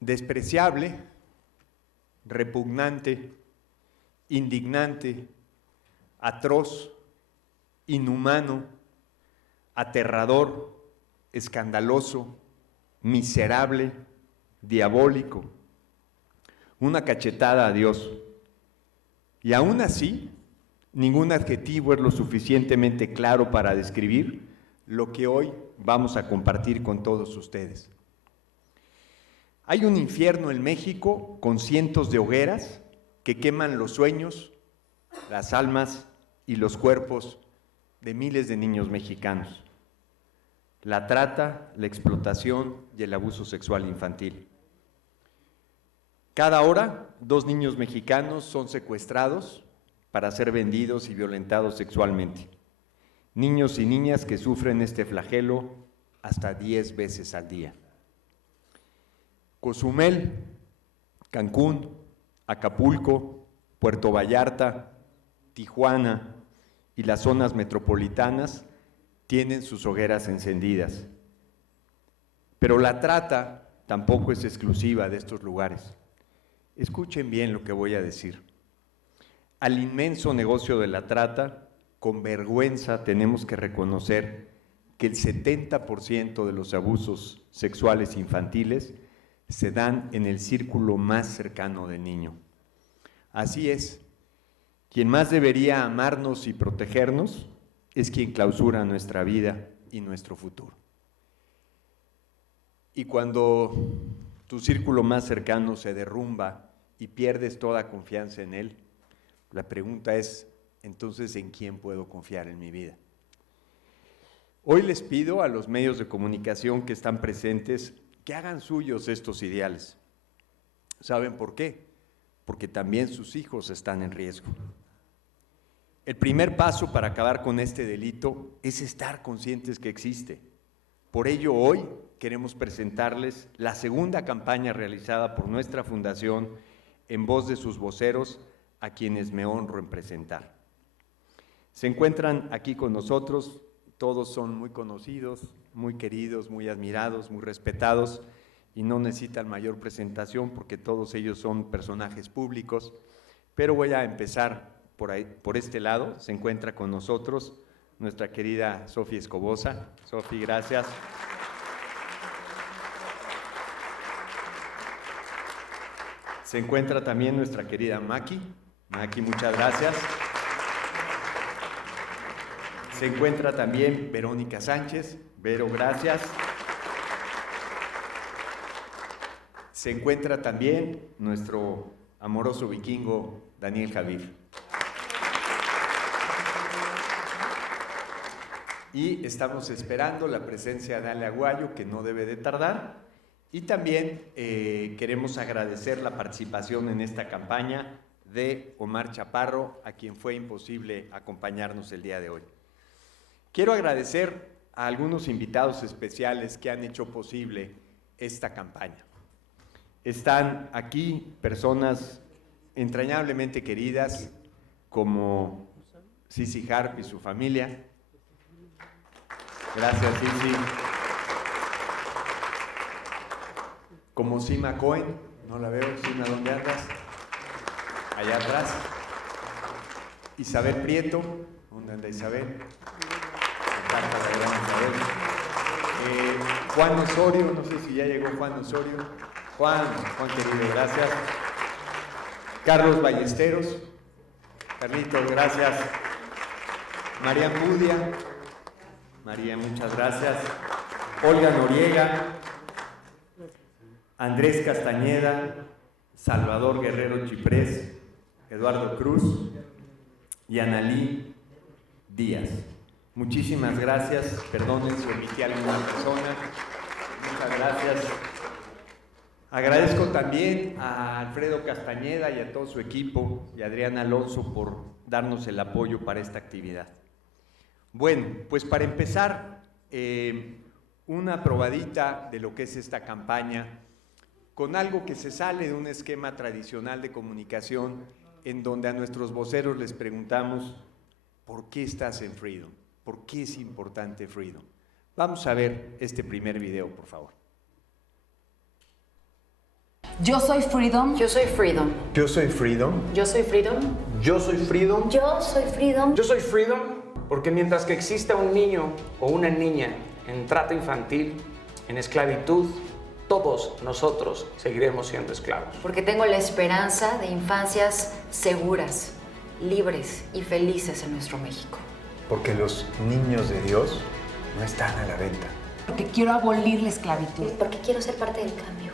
despreciable, repugnante, indignante, atroz, inhumano, aterrador, escandaloso, miserable, diabólico. Una cachetada a Dios. Y aún así, ningún adjetivo es lo suficientemente claro para describir lo que hoy vamos a compartir con todos ustedes. Hay un infierno en México con cientos de hogueras que queman los sueños, las almas y los cuerpos de miles de niños mexicanos. La trata, la explotación y el abuso sexual infantil. Cada hora, 2 niños mexicanos son secuestrados para ser vendidos y violentados sexualmente. Niños y niñas que sufren este flagelo hasta 10 veces al día. Cozumel, Cancún, Acapulco, Puerto Vallarta, Tijuana y las zonas metropolitanas tienen sus hogueras encendidas. Pero la trata tampoco es exclusiva de estos lugares. Escuchen bien lo que voy a decir. Al inmenso negocio de la trata, con vergüenza tenemos que reconocer que el 70% de los abusos sexuales infantiles se dan en el círculo más cercano del niño. Así es, quien más debería amarnos y protegernos es quien clausura nuestra vida y nuestro futuro. Y cuando tu círculo más cercano se derrumba y pierdes toda confianza en él, la pregunta es, entonces, ¿en quién puedo confiar en mi vida? Hoy les pido a los medios de comunicación que están presentes que hagan suyos estos ideales. ¿Saben por qué? Porque también sus hijos están en riesgo. El primer paso para acabar con este delito es estar conscientes que existe. Por ello, hoy queremos presentarles la segunda campaña realizada por nuestra fundación en voz de sus voceros, a quienes me honro en presentar. Se encuentran aquí con nosotros, todos son muy conocidos, muy queridos, muy admirados, muy respetados y no necesitan mayor presentación porque todos ellos son personajes públicos, pero voy a empezar por este lado. Se encuentra con nosotros nuestra querida Sofía Escobosa. Sofía, gracias. Se encuentra también nuestra querida Maki. Maki, muchas gracias. Se encuentra también Verónica Sánchez. Vero, gracias. Se encuentra también nuestro amoroso vikingo Daniel Javier. Y estamos esperando la presencia de Ale Aguayo, que no debe de tardar. Y también queremos agradecer la participación en esta campaña de Omar Chaparro, a quien fue imposible acompañarnos el día de hoy. Quiero agradecer a algunos invitados especiales que han hecho posible esta campaña. Están aquí personas entrañablemente queridas como Sisi Harp y su familia. Gracias, Sisi. Como Sima Cohen, no la veo. Sima, ¿dónde andas? Allá atrás. Isabel Prieto, ¿dónde anda Isabel? Encanta la gran Isabel. Juan Osorio, no sé si ya llegó Juan Osorio. Juan querido, gracias. Carlos Ballesteros. Carlitos, gracias. María Mudia. María, muchas gracias. Olga Noriega. Andrés Castañeda, Salvador Guerrero Chiprés, Eduardo Cruz y Analí Díaz. Muchísimas gracias, perdonen si omití a alguna persona, muchas gracias. Agradezco también a Alfredo Castañeda y a todo su equipo y a Adrián Alonso por darnos el apoyo para esta actividad. Bueno, pues para empezar, una probadita de lo que es esta campaña, con algo que se sale de un esquema tradicional de comunicación en donde a nuestros voceros les preguntamos ¿por qué estás en Freedom? ¿Por qué es importante Freedom? Vamos a ver este primer video, por favor. Yo soy Freedom. Yo soy Freedom. Yo soy Freedom. Yo soy Freedom. Yo soy Freedom. Yo soy Freedom. Yo soy Freedom porque mientras que exista un niño o una niña en trata infantil, en esclavitud, todos nosotros seguiremos siendo esclavos. Porque tengo la esperanza de infancias seguras, libres y felices en nuestro México. Porque los niños de Dios no están a la venta. Porque quiero abolir la esclavitud. Porque quiero ser parte del cambio.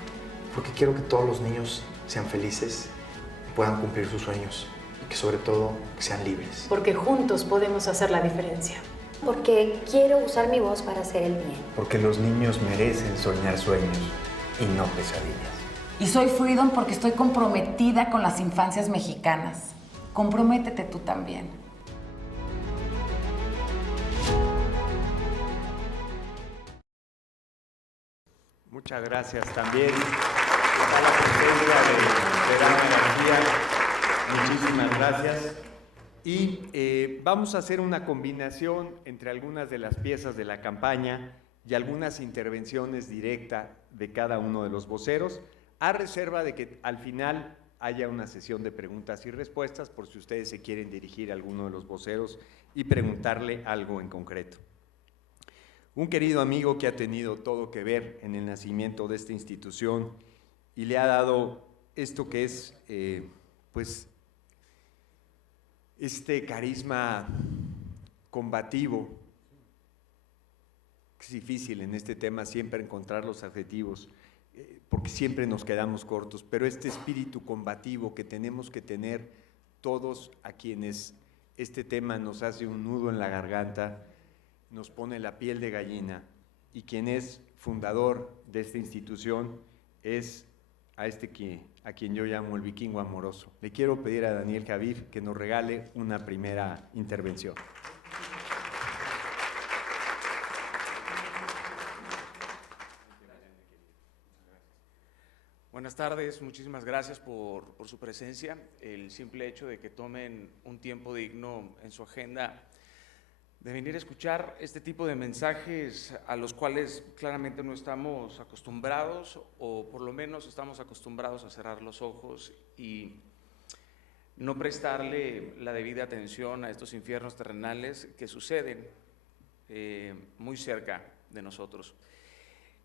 Porque quiero que todos los niños sean felices, puedan cumplir sus sueños y que sobre todo sean libres. Porque juntos podemos hacer la diferencia. Porque quiero usar mi voz para hacer el bien. Porque los niños merecen soñar sueños y no pesadillas. Y soy Freedom porque estoy comprometida con las infancias mexicanas. Comprométete tú también. Muchas gracias también. Está la presencia de Verano García. Muchísimas gracias. Y vamos a hacer una combinación entre algunas de las piezas de la campaña y algunas intervenciones directas de cada uno de los voceros, a reserva de que al final haya una sesión de preguntas y respuestas por si ustedes se quieren dirigir a alguno de los voceros y preguntarle algo en concreto. Un querido amigo que ha tenido todo que ver en el nacimiento de esta institución y le ha dado esto que es, pues, este carisma combativo. Es difícil en este tema siempre encontrar los adjetivos, porque siempre nos quedamos cortos, pero este espíritu combativo que tenemos que tener todos a quienes este tema nos hace un nudo en la garganta, nos pone la piel de gallina, y quien es fundador de esta institución es a quien yo llamo el vikingo amoroso. Le quiero pedir a Daniel Javif que nos regale una primera intervención. Buenas tardes, muchísimas gracias por su presencia. El simple hecho de que tomen un tiempo digno en su agenda de venir a escuchar este tipo de mensajes a los cuales claramente no estamos acostumbrados, o por lo menos estamos acostumbrados a cerrar los ojos y no prestarle la debida atención a estos infiernos terrenales que suceden muy cerca de nosotros.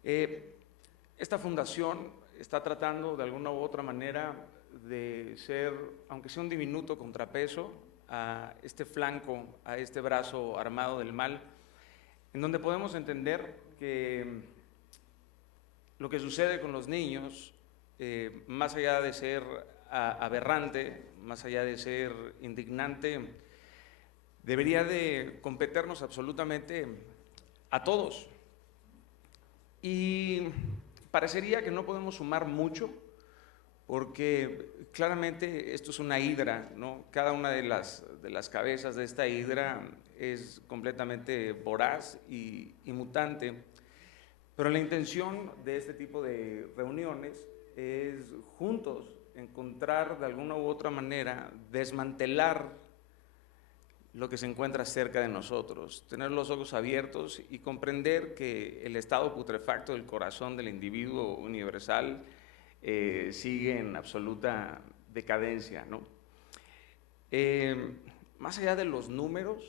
Esta fundación está tratando de alguna u otra manera de ser, aunque sea un diminuto contrapeso, a este flanco, a este brazo armado del mal, en donde podemos entender que lo que sucede con los niños, más allá de ser aberrante, más allá de ser indignante, debería de competernos absolutamente a todos. Y parecería que no podemos sumar mucho, porque claramente esto es una hidra, ¿no? Cada una de las cabezas de esta hidra es completamente voraz y mutante, pero la intención de este tipo de reuniones es juntos encontrar de alguna u otra manera, desmantelar lo que se encuentra cerca de nosotros, tener los ojos abiertos y comprender que el estado putrefacto del corazón del individuo universal sigue en absoluta decadencia, ¿no? Más allá de los números,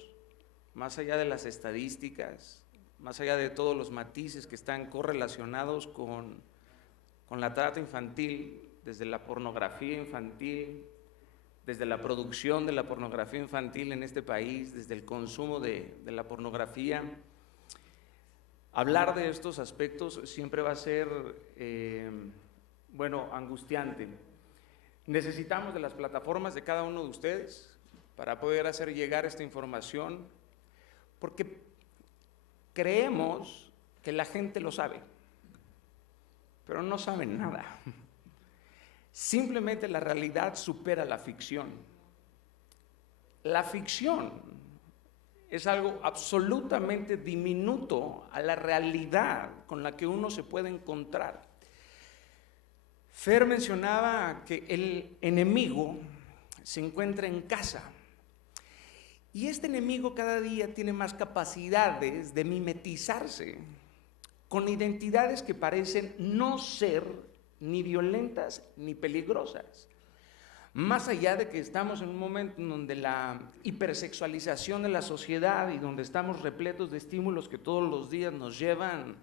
más allá de las estadísticas, más allá de todos los matices que están correlacionados con la trata infantil, desde la pornografía infantil, desde la producción de la pornografía infantil en este país, desde el consumo de la pornografía, hablar de estos aspectos siempre va a ser angustiante. Necesitamos de las plataformas de cada uno de ustedes para poder hacer llegar esta información, porque creemos que la gente lo sabe, pero no saben nada. Simplemente la realidad supera la ficción. La ficción es algo absolutamente diminuto a la realidad con la que uno se puede encontrar. Fer mencionaba que el enemigo se encuentra en casa, y este enemigo cada día tiene más capacidades de mimetizarse con identidades que parecen no ser ni violentas ni peligrosas. Más allá de que estamos en un momento en donde la hipersexualización de la sociedad y donde estamos repletos de estímulos que todos los días nos llevan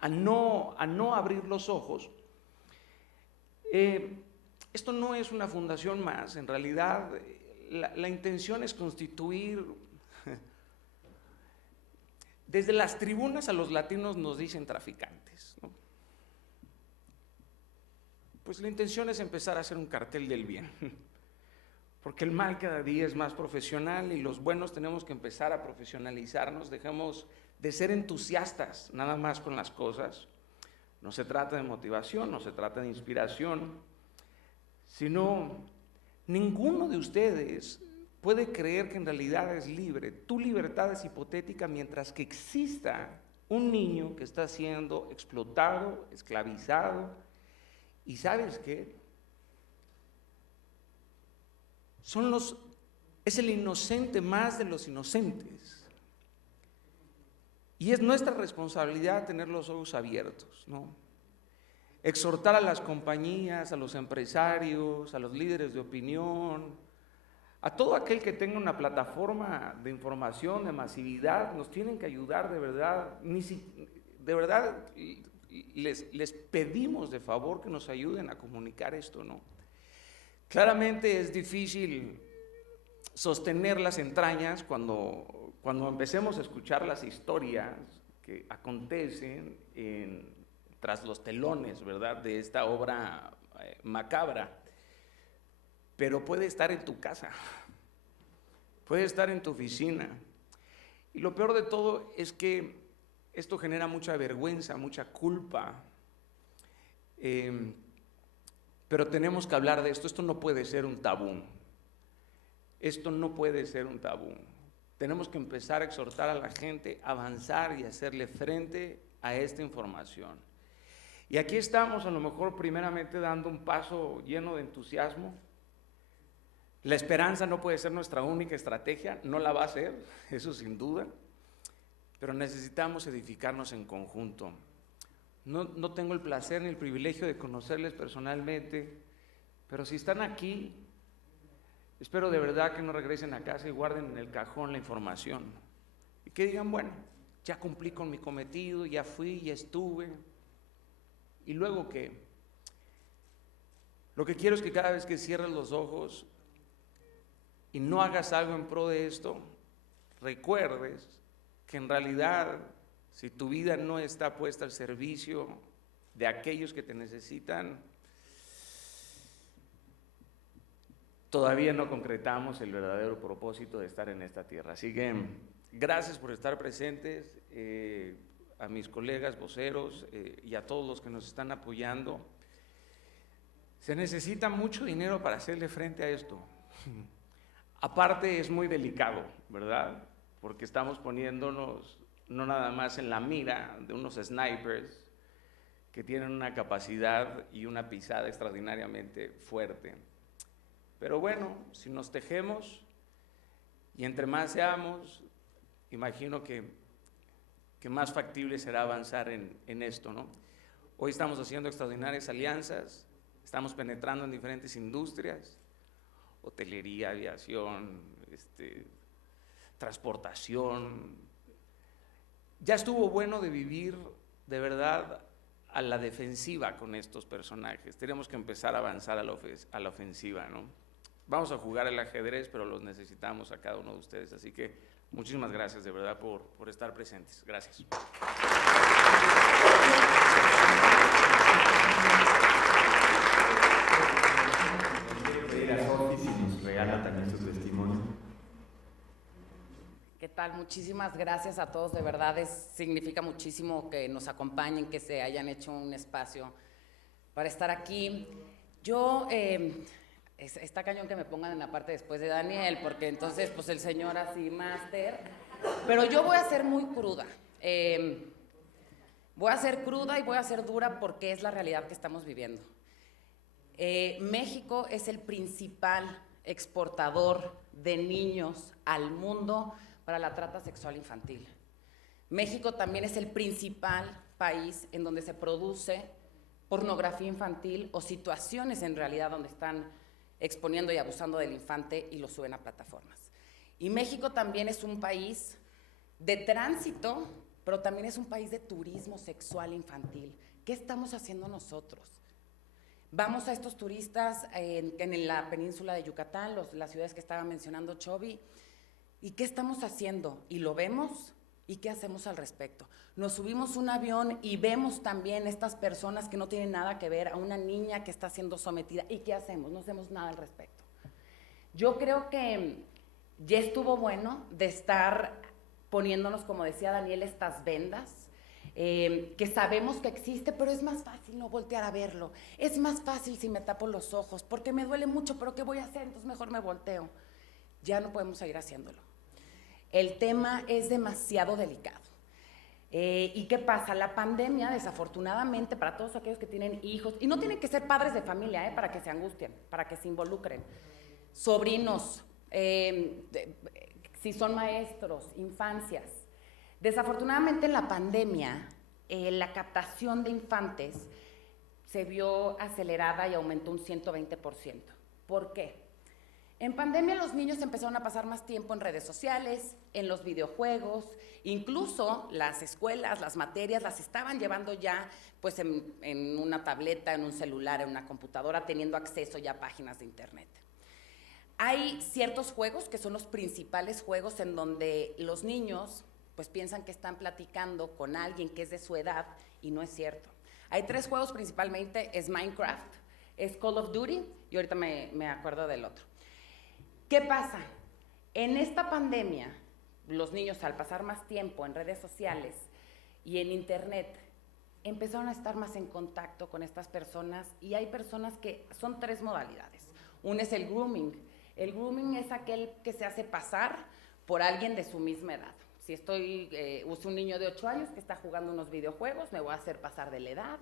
a no abrir los ojos, esto no es una fundación más. En realidad, la intención es constituir. Desde las tribunas a los latinos nos dicen traficantes, ¿no? Pues la intención es empezar a hacer un cartel del bien, porque el mal cada día es más profesional y los buenos tenemos que empezar a profesionalizarnos. Dejemos de ser entusiastas nada más con las cosas. No se trata de motivación, no se trata de inspiración, sino ninguno de ustedes puede creer que en realidad es libre. Tu libertad es hipotética mientras que exista un niño que está siendo explotado, esclavizado. ¿Y sabes qué? Es el inocente más de los inocentes. Y es nuestra responsabilidad tener los ojos abiertos, ¿no? Exhortar a las compañías, a los empresarios, a los líderes de opinión, a todo aquel que tenga una plataforma de información, de masividad, nos tienen que ayudar de verdad. De verdad, les pedimos de favor que nos ayuden a comunicar esto, ¿no? Claramente es difícil sostener las entrañas cuando empecemos a escuchar las historias que acontecen tras los telones, ¿verdad?, de esta obra macabra. Pero puede estar en tu casa, puede estar en tu oficina. Y lo peor de todo es que esto genera mucha vergüenza, mucha culpa. Pero tenemos que hablar de esto. Esto no puede ser un tabú. Esto no puede ser un tabú. Tenemos que empezar a exhortar a la gente a avanzar y hacerle frente a esta información. Y aquí estamos a lo mejor primeramente dando un paso lleno de entusiasmo. La esperanza no puede ser nuestra única estrategia, no la va a ser, eso sin duda, pero necesitamos edificarnos en conjunto. No tengo el placer ni el privilegio de conocerles personalmente, pero si están aquí, espero de verdad que no regresen a casa y guarden en el cajón la información. Y que digan, bueno, ya cumplí con mi cometido, ya fui, ya estuve. ¿Y luego qué? Lo que quiero es que cada vez que cierres los ojos y no hagas algo en pro de esto, recuerdes que en realidad, si tu vida no está puesta al servicio de aquellos que te necesitan, todavía no concretamos el verdadero propósito de estar en esta tierra. Así que gracias por estar presentes, a mis colegas voceros y a todos los que nos están apoyando. Se necesita mucho dinero para hacerle frente a esto. Aparte es muy delicado, ¿verdad? Porque estamos poniéndonos no nada más en la mira de unos snipers que tienen una capacidad y una pisada extraordinariamente fuerte. Pero bueno, si nos tejemos y entre más seamos, imagino que más factible será avanzar en esto, ¿no? Hoy estamos haciendo extraordinarias alianzas, estamos penetrando en diferentes industrias, hotelería, aviación, transportación. Ya estuvo bueno de vivir de verdad a la defensiva con estos personajes. Tenemos que empezar a avanzar a la ofensiva, ¿no? Vamos a jugar el ajedrez, pero los necesitamos a cada uno de ustedes. Así que muchísimas gracias de verdad por estar presentes. Gracias. ¿Qué tal? Muchísimas gracias a todos, de verdad significa muchísimo que nos acompañen, que se hayan hecho un espacio para estar aquí. Yo, está cañón que me pongan en la parte después de Daniel, porque entonces pues el señor así, máster, pero yo voy a ser muy cruda. Voy a ser cruda y voy a ser dura porque es la realidad que estamos viviendo. México es el principal exportador de niños al mundo para la trata sexual infantil. México también es el principal país en donde se produce pornografía infantil o situaciones en realidad donde están exponiendo y abusando del infante y lo suben a plataformas. Y México también es un país de tránsito, pero también es un país de turismo sexual infantil. ¿Qué estamos haciendo nosotros? Vamos a estos turistas en la península de Yucatán, las ciudades que estaba mencionando Chovy, ¿y qué estamos haciendo? ¿Y lo vemos? ¿Y qué hacemos al respecto? Nos subimos un avión y vemos también estas personas que no tienen nada que ver, a una niña que está siendo sometida, ¿y qué hacemos? No hacemos nada al respecto. Yo creo que ya estuvo bueno de estar poniéndonos, como decía Daniel, estas vendas, que sabemos que existe, pero es más fácil no voltear a verlo. Es más fácil si me tapo los ojos, porque me duele mucho, pero ¿qué voy a hacer? Entonces mejor me volteo. Ya no podemos seguir haciéndolo. El tema es demasiado delicado. ¿Y qué pasa? La pandemia, desafortunadamente, para todos aquellos que tienen hijos, y no tienen que ser padres de familia, para que se angustien, para que se involucren, sobrinos, si son maestros, infancias. Desafortunadamente en la pandemia, la captación de infantes se vio acelerada y aumentó un 120%. ¿Por qué? En pandemia los niños empezaron a pasar más tiempo en redes sociales, en los videojuegos, incluso las escuelas, las materias las estaban llevando ya pues en una tableta, en un celular, en una computadora, teniendo acceso ya a páginas de internet. Hay ciertos juegos que son los principales juegos en donde los niños pues piensan que están platicando con alguien que es de su edad y no es cierto. Hay 3 juegos principalmente, es Minecraft, es Call of Duty y ahorita me acuerdo del otro. ¿Qué pasa? En esta pandemia, los niños al pasar más tiempo en redes sociales y en internet, empezaron a estar más en contacto con estas personas y hay personas que son 3 modalidades. Una es el grooming. El grooming es aquel que se hace pasar por alguien de su misma edad. Si uso un niño de 8 años que está jugando unos videojuegos, me voy a hacer pasar de la edad,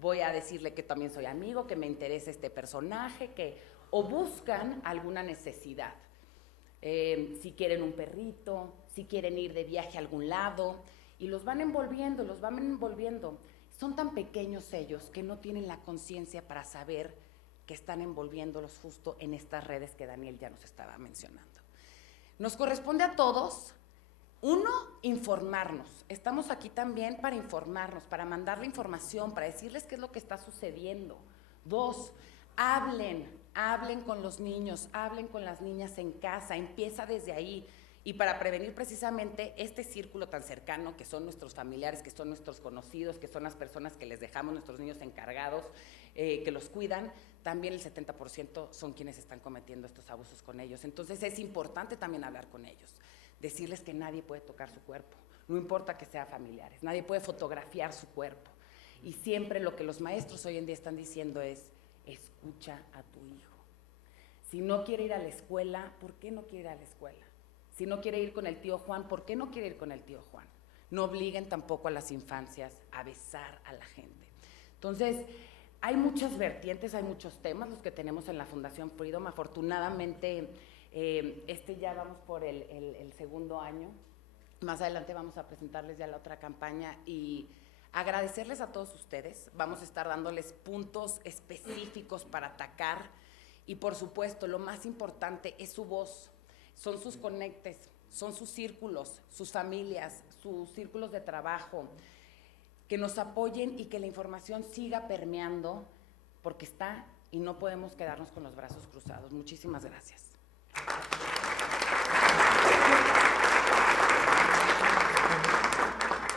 voy a decirle que también soy amigo, que me interesa este personaje, o buscan alguna necesidad. Si quieren un perrito, si quieren ir de viaje a algún lado, y los van envolviendo. Son tan pequeños ellos que no tienen la conciencia para saber que están envolviéndolos justo en estas redes que Daniel ya nos estaba mencionando. Nos corresponde a todos, 1, informarnos. Estamos aquí también para informarnos, para mandarle información, para decirles qué es lo que está sucediendo. 2, hablen con los niños, hablen con las niñas en casa, empieza desde ahí. Y para prevenir precisamente este círculo tan cercano, que son nuestros familiares, que son nuestros conocidos, que son las personas que les dejamos nuestros niños encargados, que los cuidan, también el 70% son quienes están cometiendo estos abusos con ellos. Entonces es importante también hablar con ellos, decirles que nadie puede tocar su cuerpo, no importa que sean familiares, nadie puede fotografiar su cuerpo. Y siempre lo que los maestros hoy en día están diciendo es, escucha a tu hijo. Si no quiere ir a la escuela, ¿por qué no quiere ir a la escuela? Si no quiere ir con el tío Juan, ¿por qué no quiere ir con el tío Juan? No obliguen tampoco a las infancias a besar a la gente. Entonces, hay muchas vertientes, hay muchos temas los que tenemos en la Fundación Freedom. Afortunadamente, ya vamos por el segundo año. Más adelante vamos a presentarles ya la otra campaña y agradecerles a todos ustedes. Vamos a estar dándoles puntos específicos para atacar y, por supuesto, lo más importante es su voz. Son sus conectes, son sus círculos, sus familias, sus círculos de trabajo, que nos apoyen y que la información siga permeando, porque está y no podemos quedarnos con los brazos cruzados. Muchísimas gracias.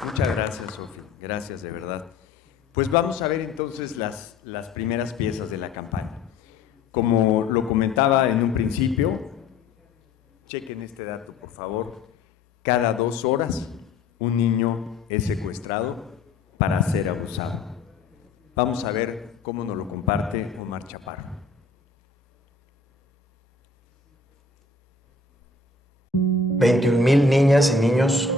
Muchas gracias, Sofi. Gracias, de verdad. Pues vamos a ver entonces las primeras piezas de la campaña. Como lo comentaba en un principio, chequen este dato, por favor. Cada 2 horas, un niño es secuestrado para ser abusado. Vamos a ver cómo nos lo comparte Omar Chaparro. 21,000 niñas y niños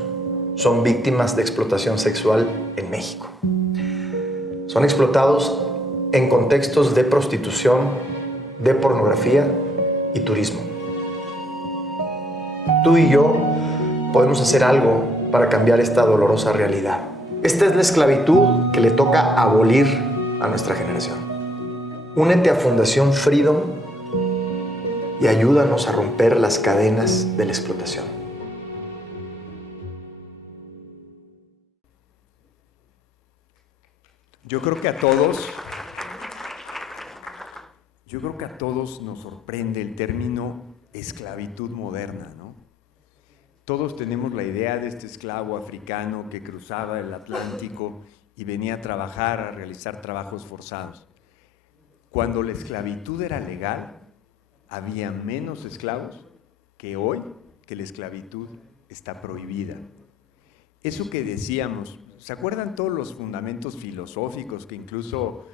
son víctimas de explotación sexual en México. Son explotados en contextos de prostitución, de pornografía y turismo. Tú y yo podemos hacer algo para cambiar esta dolorosa realidad. Esta es la esclavitud que le toca abolir a nuestra generación. Únete a Fundación Freedom y ayúdanos a romper las cadenas de la explotación. Yo creo que a todos nos sorprende el término esclavitud moderna, ¿no? Todos tenemos la idea de este esclavo africano que cruzaba el Atlántico y venía a trabajar, a realizar trabajos forzados. Cuando la esclavitud era legal, había menos esclavos que hoy que la esclavitud está prohibida. Eso que decíamos, ¿se acuerdan todos los fundamentos filosóficos que incluso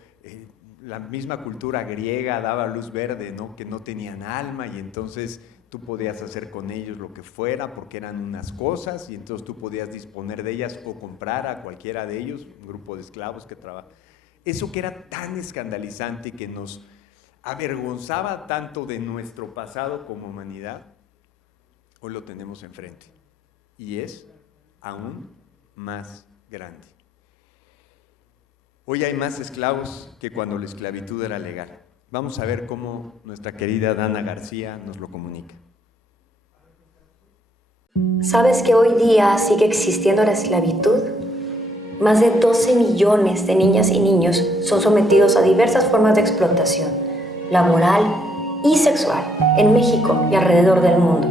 la misma cultura griega daba luz verde, ¿no? Que no tenían alma y entonces tú podías hacer con ellos lo que fuera porque eran unas cosas y entonces tú podías disponer de ellas o comprar a cualquiera de ellos, un grupo de esclavos que trabajaban. Eso que era tan escandalizante y que nos avergonzaba tanto de nuestro pasado como humanidad, hoy lo tenemos enfrente y es aún más grande. Hoy hay más esclavos que cuando la esclavitud era legal. Vamos a ver cómo nuestra querida Dana García nos lo comunica. ¿Sabes que hoy día sigue existiendo la esclavitud? Más de 12 millones de niñas y niños son sometidos a diversas formas de explotación laboral y sexual en México y alrededor del mundo.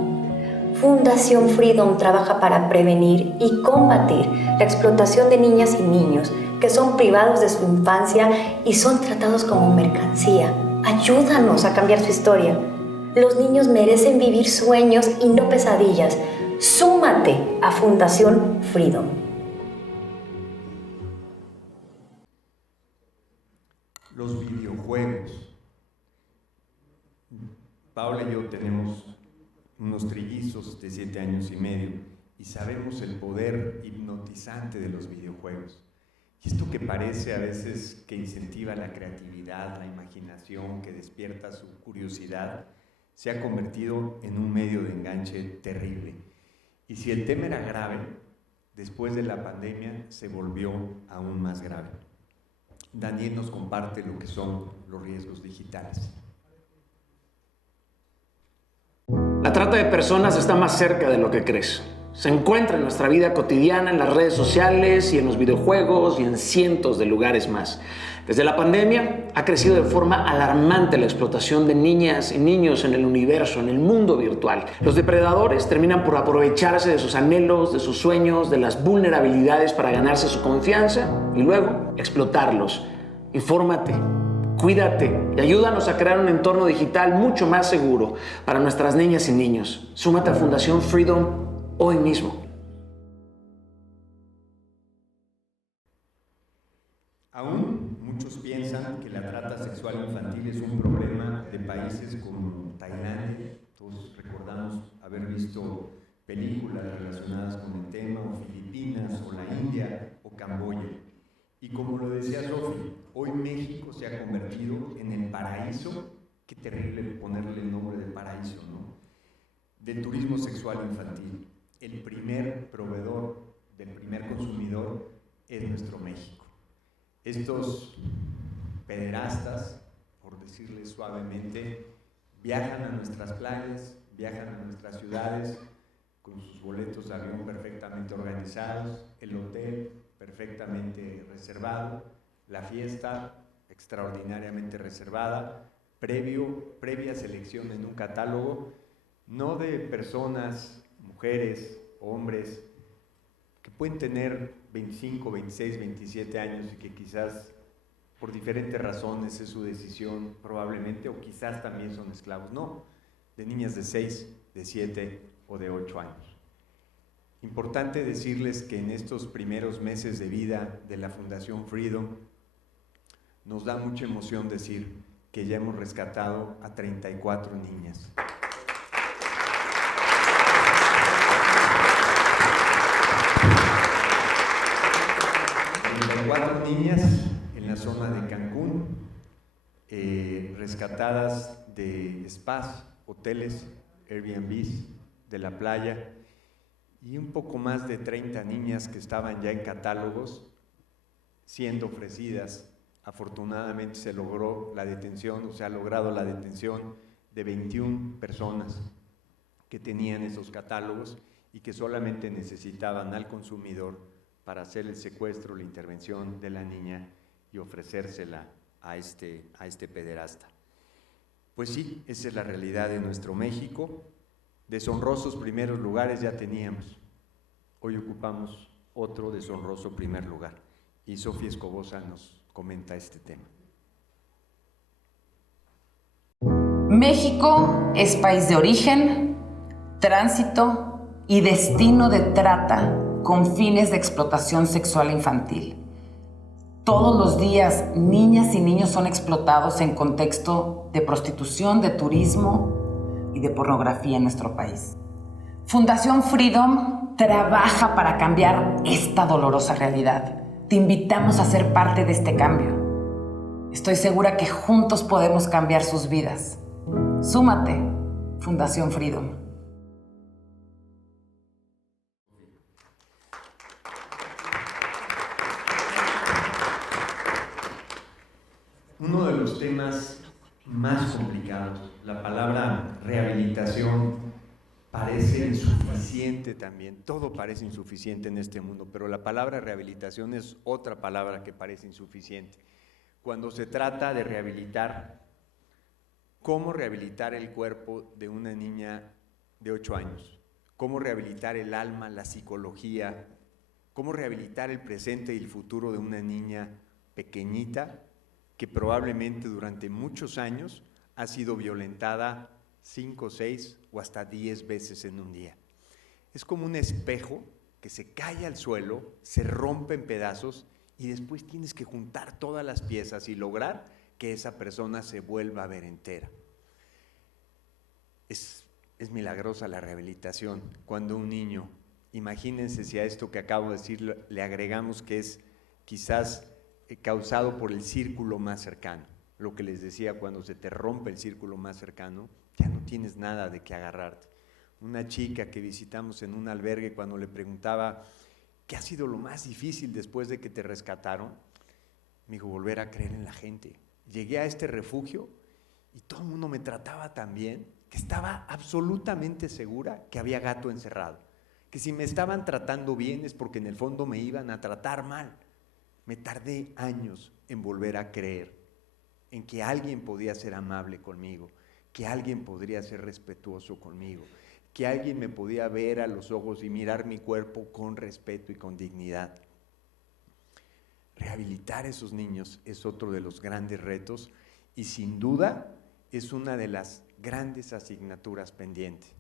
Fundación Freedom trabaja para prevenir y combatir la explotación de niñas y niños que son privados de su infancia y son tratados como mercancía. Ayúdanos a cambiar su historia. Los niños merecen vivir sueños y no pesadillas. Súmate a Fundación Freedom. Los videojuegos. Paula y yo tenemos unos trillizos de 7 años y medio y sabemos el poder hipnotizante de los videojuegos. Y esto que parece a veces que incentiva la creatividad, la imaginación, que despierta su curiosidad, se ha convertido en un medio de enganche terrible. Y si el tema era grave, después de la pandemia se volvió aún más grave. Daniel nos comparte lo que son los riesgos digitales. La trata de personas está más cerca de lo que crees. Se encuentra en nuestra vida cotidiana, en las redes sociales y en los videojuegos y en cientos de lugares más. Desde la pandemia ha crecido de forma alarmante la explotación de niñas y niños en el universo, en el mundo virtual. Los depredadores terminan por aprovecharse de sus anhelos, de sus sueños, de las vulnerabilidades para ganarse su confianza y luego explotarlos. Infórmate, cuídate y ayúdanos a crear un entorno digital mucho más seguro para nuestras niñas y niños. Súmate a Fundación Freedom hoy mismo. Aún muchos piensan que la trata sexual infantil es un problema de países como Tailandia. Todos recordamos haber visto películas relacionadas con el tema, o Filipinas, o la India, o Camboya. Y como lo decía Sofi, hoy México se ha convertido en el paraíso, qué terrible ponerle el nombre de paraíso, ¿no?, del turismo sexual infantil. El primer proveedor, del primer consumidor, es nuestro México. Estos pederastas, por decirles suavemente, viajan a nuestras playas, viajan a nuestras ciudades, con sus boletos de avión perfectamente organizados, el hotel perfectamente reservado, la fiesta extraordinariamente reservada, previa selección en un catálogo, no de personas, mujeres, hombres, que pueden tener 25, 26, 27 años y que quizás por diferentes razones es su decisión probablemente, o quizás también son esclavos, no, de niñas de 6, de 7 o de 8 años. Importante decirles que en estos primeros meses de vida de la Fundación Freedom nos da mucha emoción decir que ya hemos rescatado a 34 niñas. 34 niñas en la zona de Cancún, rescatadas de spas, hoteles, Airbnbs de la playa, y un poco más de 30 niñas que estaban ya en catálogos siendo ofrecidas Afortunadamente se logró la detención, o se ha logrado la detención de 21 personas que tenían esos catálogos y que solamente necesitaban al consumidor para hacer el secuestro, la intervención de la niña y ofrecérsela a este pederasta. Pues sí, esa es la realidad de nuestro México. Deshonrosos primeros lugares ya teníamos. Hoy ocupamos otro deshonroso primer lugar. Y Sofía Escobosa nos comenta este tema. México es país de origen, tránsito y destino de trata con fines de explotación sexual infantil. Todos los días, niñas y niños son explotados en contexto de prostitución, de turismo y de pornografía en nuestro país. Fundación Freedom trabaja para cambiar esta dolorosa realidad. Te invitamos a ser parte de este cambio. Estoy segura que juntos podemos cambiar sus vidas. Súmate, Fundación Freedom. Uno de los temas más complicados, la palabra rehabilitación parece insuficiente también, todo parece insuficiente en este mundo, pero la palabra rehabilitación es otra palabra que parece insuficiente. Cuando se trata de rehabilitar, ¿cómo rehabilitar el cuerpo de una niña de 8 años? ¿Cómo rehabilitar el alma, la psicología? ¿Cómo rehabilitar el presente y el futuro de una niña pequeñita que probablemente durante muchos años ha sido violentada 5, 6 o hasta 10 veces en un día? Es como un espejo que se cae al suelo, se rompe en pedazos y después tienes que juntar todas las piezas y lograr que esa persona se vuelva a ver entera. Es milagrosa la rehabilitación cuando un niño, imagínense si a esto que acabo de decir le agregamos que es quizás causado por el círculo más cercano. Lo que les decía, cuando se te rompe el círculo más cercano, ya no tienes nada de qué agarrarte. Una chica que visitamos en un albergue, cuando le preguntaba ¿qué ha sido lo más difícil después de que te rescataron? Me dijo, volver a creer en la gente. Llegué a este refugio y todo el mundo me trataba tan bien que estaba absolutamente segura que había gato encerrado, que si me estaban tratando bien es porque en el fondo me iban a tratar mal. Me tardé años en volver a creer en que alguien podía ser amable conmigo, que alguien podría ser respetuoso conmigo, que alguien me podía ver a los ojos y mirar mi cuerpo con respeto y con dignidad. Rehabilitar a esos niños es otro de los grandes retos y sin duda es una de las grandes asignaturas pendientes.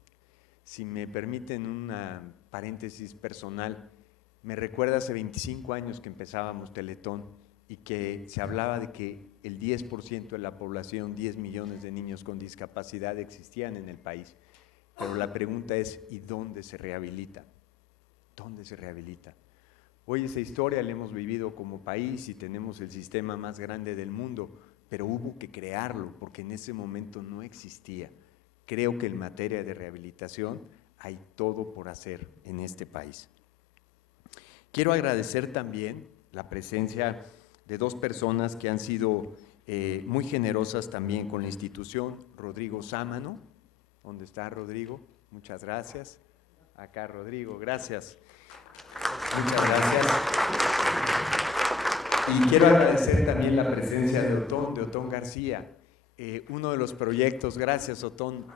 Si me permiten una paréntesis personal, me recuerda hace 25 años que empezábamos Teletón y que se hablaba de que el 10% de la población, 10 millones de niños con discapacidad existían en el país. Pero la pregunta es, ¿y dónde se rehabilita? ¿Dónde se rehabilita? Hoy esa historia la hemos vivido como país y tenemos el sistema más grande del mundo, pero hubo que crearlo porque en ese momento no existía. Creo que en materia de rehabilitación hay todo por hacer en este país. Quiero agradecer también la presencia de dos personas que han sido muy generosas también con la institución. Rodrigo Sámano, ¿dónde está Rodrigo? Muchas gracias. Acá Rodrigo, gracias. Muchas gracias. Y quiero agradecer también la presencia de Otón García, uno de los proyectos, gracias Otón,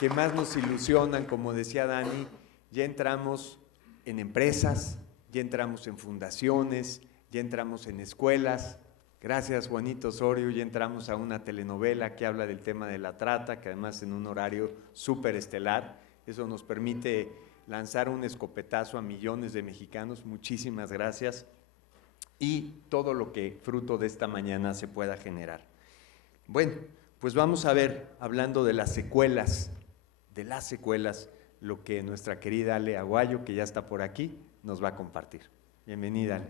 que más nos ilusionan, como decía Dani. Ya entramos en empresas, ya entramos en fundaciones, ya entramos en escuelas. Gracias Juanito Osorio, ya entramos a una telenovela que habla del tema de la trata, que además en un horario súper estelar. Eso nos permite lanzar un escopetazo a millones de mexicanos. Muchísimas gracias. Y todo lo que fruto de esta mañana se pueda generar. Bueno, pues vamos a ver, hablando de las secuelas, lo que nuestra querida Ale Aguayo, que ya está por aquí, nos va a compartir. Bienvenida, Ale.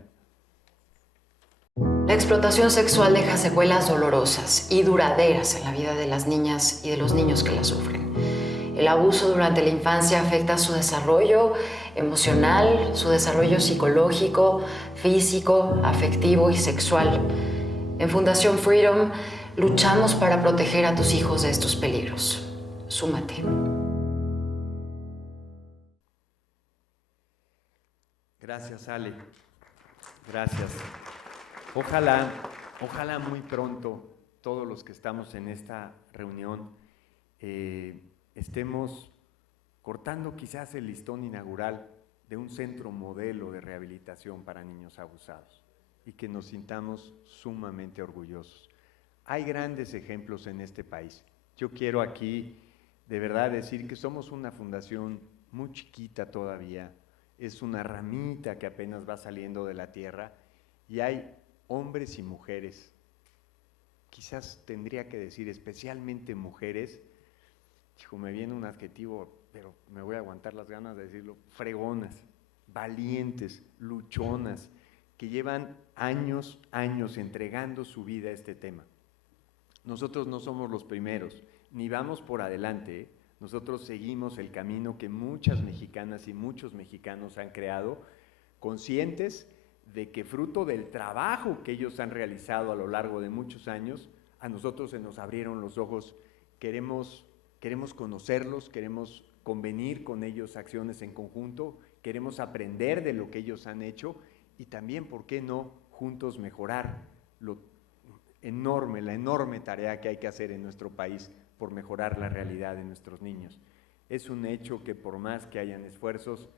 La explotación sexual deja secuelas dolorosas y duraderas en la vida de las niñas y de los niños que la sufren. El abuso durante la infancia afecta su desarrollo emocional, su desarrollo psicológico, físico, afectivo y sexual. En Fundación Freedom luchamos para proteger a tus hijos de estos peligros. Súmate. Gracias, Ale. Gracias. Ojalá muy pronto todos los que estamos en esta reunión estemos cortando quizás el listón inaugural de un centro modelo de rehabilitación para niños abusados y que nos sintamos sumamente orgullosos. Hay grandes ejemplos en este país. Yo quiero aquí de verdad decir que somos una fundación muy chiquita todavía, es una ramita que apenas va saliendo de la tierra y hay hombres y mujeres, quizás tendría que decir especialmente mujeres, hijo, me viene un adjetivo, pero me voy a aguantar las ganas de decirlo, fregonas, valientes, luchonas, que llevan años entregando su vida a este tema. Nosotros no somos los primeros, ni vamos por adelante, ¿eh? Nosotros seguimos el camino que muchas mexicanas y muchos mexicanos han creado, conscientes de que fruto del trabajo que ellos han realizado a lo largo de muchos años, a nosotros se nos abrieron los ojos, queremos conocerlos, queremos convenir con ellos acciones en conjunto, queremos aprender de lo que ellos han hecho y también, ¿por qué no?, juntos mejorar la enorme tarea que hay que hacer en nuestro país por mejorar la realidad de nuestros niños. Es un hecho que por más que hayan esfuerzos,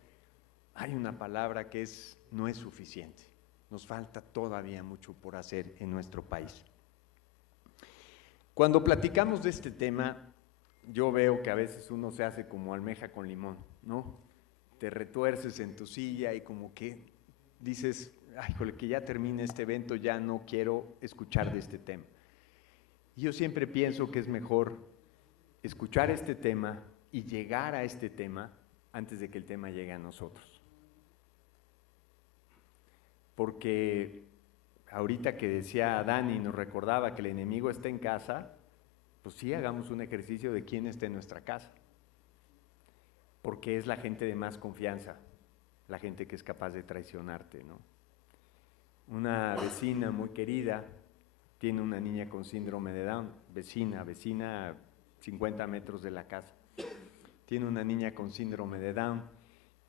hay una palabra que no es suficiente. Nos falta todavía mucho por hacer en nuestro país. Cuando platicamos de este tema, yo veo que a veces uno se hace como almeja con limón, ¿no? Te retuerces en tu silla y como que dices, ay, jole, que ya termine este evento, ya no quiero escuchar de este tema. Y yo siempre pienso que es mejor escuchar este tema y llegar a este tema antes de que el tema llegue a nosotros. Porque ahorita que decía Dani, nos recordaba que el enemigo está en casa, pues sí, hagamos un ejercicio de quién está en nuestra casa. Porque es la gente de más confianza, la gente que es capaz de traicionarte, ¿no? Una vecina muy querida tiene una niña con síndrome de Down, vecina 50 metros de la casa. Tiene una niña con síndrome de Down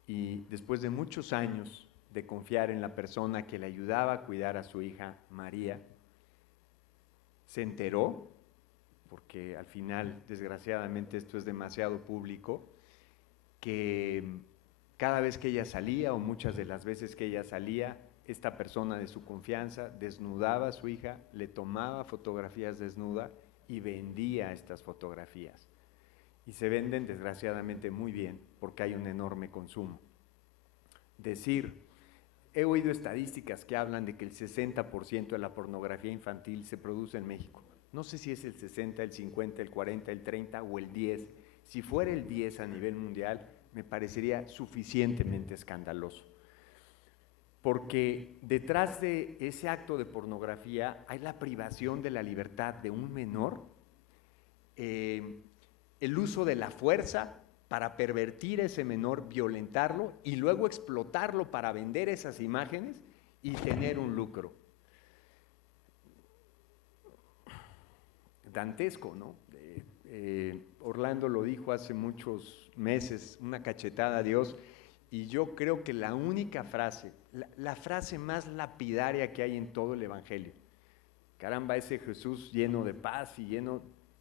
y después de muchos años de confiar en la persona que le ayudaba a cuidar a su hija María, se enteró, porque al final, desgraciadamente, esto es demasiado público, que cada vez que ella salía, o muchas de las veces que ella salía, esta persona de su confianza desnudaba a su hija, le tomaba fotografías desnuda y vendía estas fotografías. Y se venden, desgraciadamente, muy bien, porque hay un enorme consumo. He oído estadísticas que hablan de que el 60% de la pornografía infantil se produce en México. No sé si es el 60, el 50, el 40, el 30 o el 10. Si fuera el 10 a nivel mundial, me parecería suficientemente escandaloso. Porque detrás de ese acto de pornografía hay la privación de la libertad de un menor, el uso de la fuerza para pervertir a ese menor, violentarlo y luego explotarlo para vender esas imágenes y tener un lucro. Dantesco, ¿no? Orlando lo dijo hace muchos meses, una cachetada a Dios, y yo creo que la única frase, la frase más lapidaria que hay en todo el Evangelio, caramba, ese Jesús lleno de paz y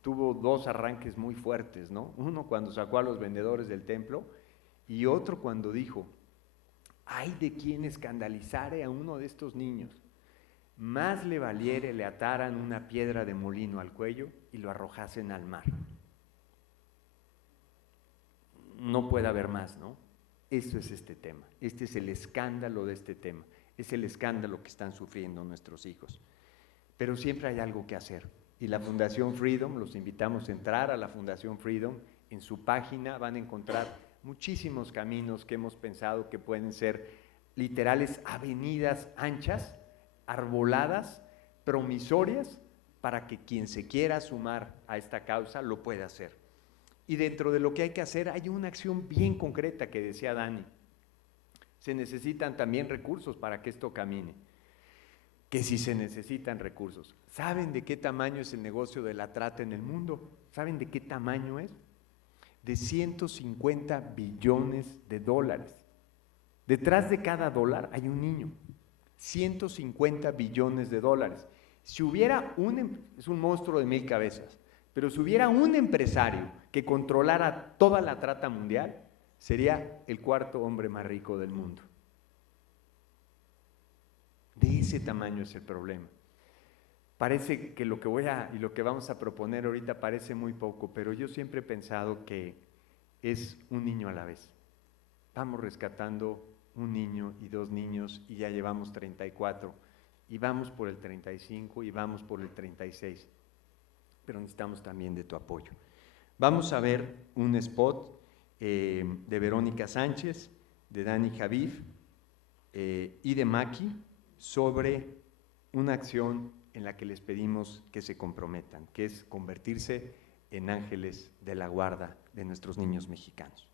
tuvo dos arranques muy fuertes, ¿no? Uno cuando sacó a los vendedores del templo y otro cuando dijo, ay de quien escandalizare a uno de estos niños, más le valiere le ataran una piedra de molino al cuello y lo arrojasen al mar. No puede haber más, ¿no? Eso es este tema, este es el escándalo de este tema, es el escándalo que están sufriendo nuestros hijos. Pero siempre hay algo que hacer. Y la Fundación Freedom, los invitamos a entrar a la Fundación Freedom, en su página van a encontrar muchísimos caminos que hemos pensado que pueden ser literales avenidas anchas, arboladas, promisorias, para que quien se quiera sumar a esta causa lo pueda hacer. Y dentro de lo que hay que hacer hay una acción bien concreta que decía Dani. Se necesitan también recursos para que esto camine. Que si se necesitan recursos. ¿Saben de qué tamaño es el negocio de la trata en el mundo? ¿Saben de qué tamaño es? De 150 billones de dólares. Detrás de cada dólar hay un niño. 150 billones de dólares. Si hubiera es un monstruo de 1000 cabezas, pero si hubiera un empresario que controlara toda la trata mundial, sería el 4º hombre más rico del mundo. De ese tamaño es el problema. Parece que lo que vamos a proponer ahorita parece muy poco, pero yo siempre he pensado que es un niño a la vez. Vamos rescatando un niño y 2 niños y ya llevamos 34, y vamos por el 35 y vamos por el 36, pero necesitamos también de tu apoyo. Vamos a ver un spot de Verónica Sánchez, de Dani Javif y de Maki sobre una acción en la que les pedimos que se comprometan, que es convertirse en ángeles de la guarda de nuestros niños mexicanos.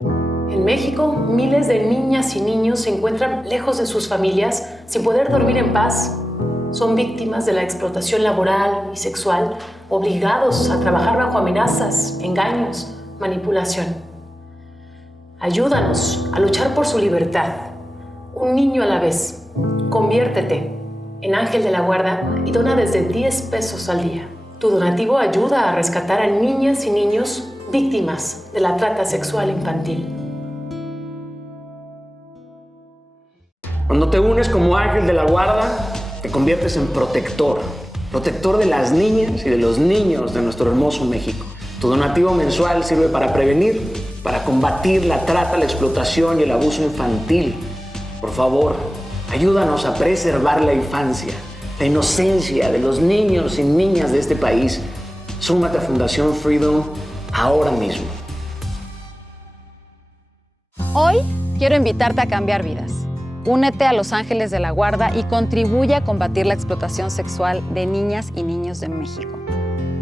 En México, miles de niñas y niños se encuentran lejos de sus familias sin poder dormir en paz. Son víctimas de la explotación laboral y sexual, obligados a trabajar bajo amenazas, engaños, manipulación. Ayúdanos a luchar por su libertad. Un niño a la vez. Conviértete en ángel de la guarda y dona desde 10 pesos al día. Tu donativo ayuda a rescatar a niñas y niños víctimas de la trata sexual infantil. Cuando te unes como ángel de la guarda, te conviertes en protector de las niñas y de los niños de nuestro hermoso México. Tu donativo mensual sirve para prevenir, para combatir la trata, la explotación y el abuso infantil. Por favor, ayúdanos a preservar la infancia, la inocencia de los niños y niñas de este país. Súmate a Fundación Freedom ahora mismo. Hoy quiero invitarte a cambiar vidas. Únete a los Ángeles de la Guarda y contribuye a combatir la explotación sexual de niñas y niños de México.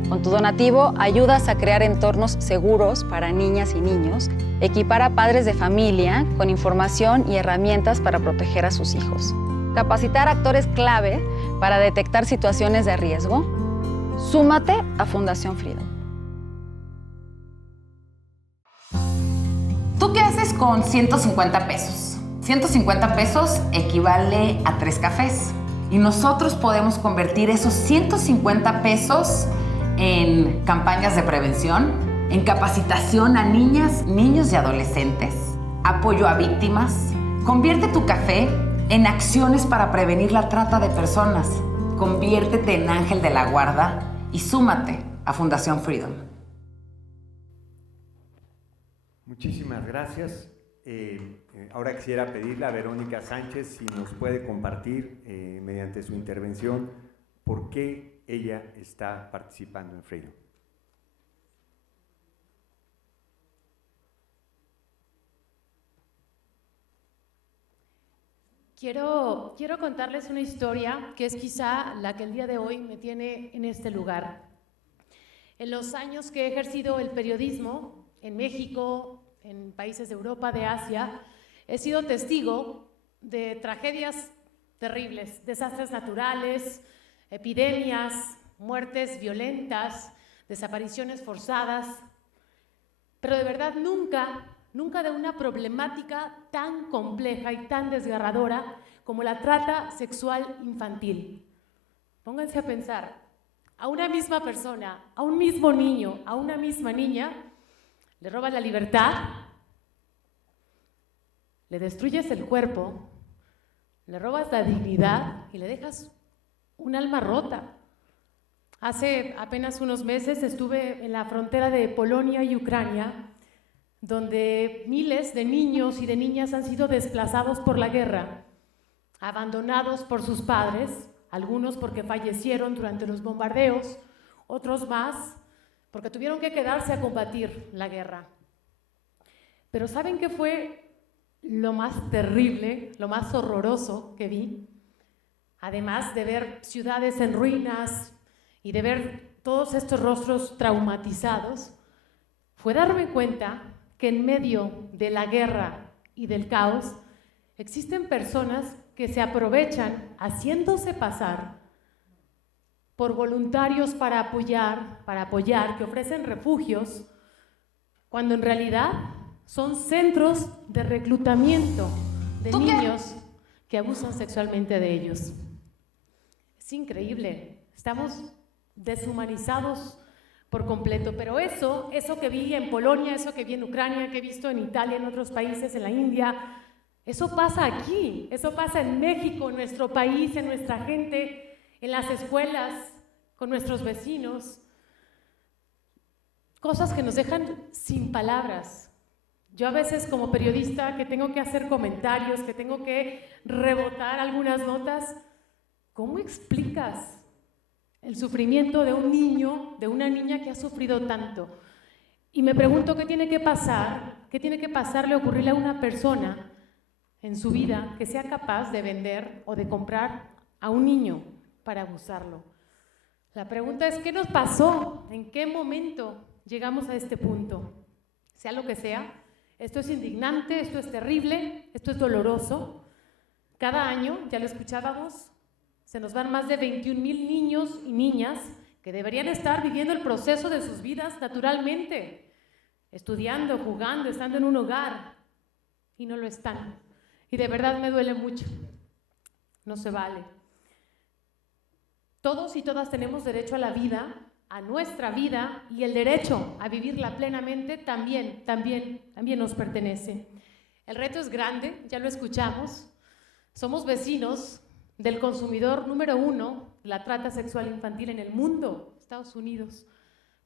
Con tu donativo ayudas a crear entornos seguros para niñas y niños, equipar a padres de familia con información y herramientas para proteger a sus hijos, capacitar a actores clave para detectar situaciones de riesgo. Súmate a Fundación Freedom. ¿Tú qué haces con 150 pesos? 150 pesos equivale a 3 cafés. Y nosotros podemos convertir esos 150 pesos en campañas de prevención, en capacitación a niñas, niños y adolescentes, apoyo a víctimas. Convierte tu café en acciones para prevenir la trata de personas. Conviértete en ángel de la guarda y súmate a Fundación Freedom. Muchísimas gracias. Ahora quisiera pedirle a Verónica Sánchez si nos puede compartir mediante su intervención por qué ella está participando en Freedom. Quiero contarles una historia que es quizá la que el día de hoy me tiene en este lugar. En los años que he ejercido el periodismo en México, en países de Europa, de Asia, he sido testigo de tragedias terribles, desastres naturales, epidemias, muertes violentas, desapariciones forzadas, pero de verdad nunca de una problemática tan compleja y tan desgarradora como la trata sexual infantil. Pónganse a pensar, a una misma persona, a un mismo niño, a una misma niña, le robas la libertad, le destruyes el cuerpo, le robas la dignidad y le dejas un alma rota. Hace apenas unos meses estuve en la frontera de Polonia y Ucrania, donde miles de niños y de niñas han sido desplazados por la guerra, abandonados por sus padres, algunos porque fallecieron durante los bombardeos, otros más porque tuvieron que quedarse a combatir la guerra. Pero ¿saben qué fue lo más terrible, lo más horroroso que vi? Además de ver ciudades en ruinas y de ver todos estos rostros traumatizados fue darme cuenta que en medio de la guerra y del caos existen personas que se aprovechan haciéndose pasar por voluntarios para apoyar, que ofrecen refugios, cuando en realidad son centros de reclutamiento de niños que abusan sexualmente de ellos. Es increíble, estamos deshumanizados por completo, pero eso que vi en Polonia, eso que vi en Ucrania, que he visto en Italia, en otros países, en la India, eso pasa aquí, eso pasa en México, en nuestro país, en nuestra gente, en las escuelas, con nuestros vecinos. Cosas que nos dejan sin palabras. Yo a veces como periodista que tengo que hacer comentarios, que tengo que rebotar algunas notas, ¿cómo explicas el sufrimiento de un niño, de una niña que ha sufrido tanto? Y me pregunto qué tiene que pasarle, ocurrirle a una persona en su vida que sea capaz de vender o de comprar a un niño para abusarlo. La pregunta es, ¿qué nos pasó? ¿En qué momento llegamos a este punto? Sea lo que sea, esto es indignante, esto es terrible, esto es doloroso. Cada año, ya lo escuchábamos, se nos van más de 21,000 niños y niñas que deberían estar viviendo el proceso de sus vidas naturalmente, estudiando, jugando, estando en un hogar, y no lo están. Y de verdad me duele mucho. No se vale. Todos y todas tenemos derecho a la vida, a nuestra vida, y el derecho a vivirla plenamente también nos pertenece. El reto es grande, ya lo escuchamos. Somos vecinos del consumidor número 1 de la trata sexual infantil en el mundo, Estados Unidos.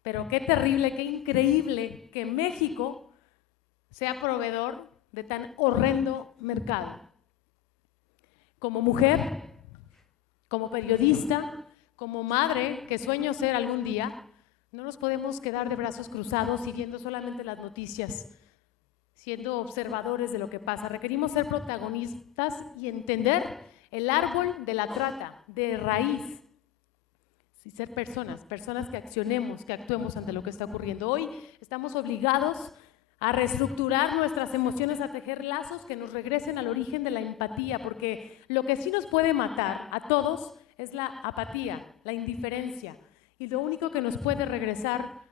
Pero qué terrible, qué increíble que México sea proveedor de tan horrendo mercado. Como mujer, como periodista, como madre que sueño ser algún día, no nos podemos quedar de brazos cruzados y viendo solamente las noticias, siendo observadores de lo que pasa. Requerimos ser protagonistas y entender el árbol de la trata, de raíz, y ser personas que accionemos, que actuemos ante lo que está ocurriendo. Hoy estamos obligados a reestructurar nuestras emociones, a tejer lazos que nos regresen al origen de la empatía, porque lo que sí nos puede matar a todos es la apatía, la indiferencia, y lo único que nos puede regresar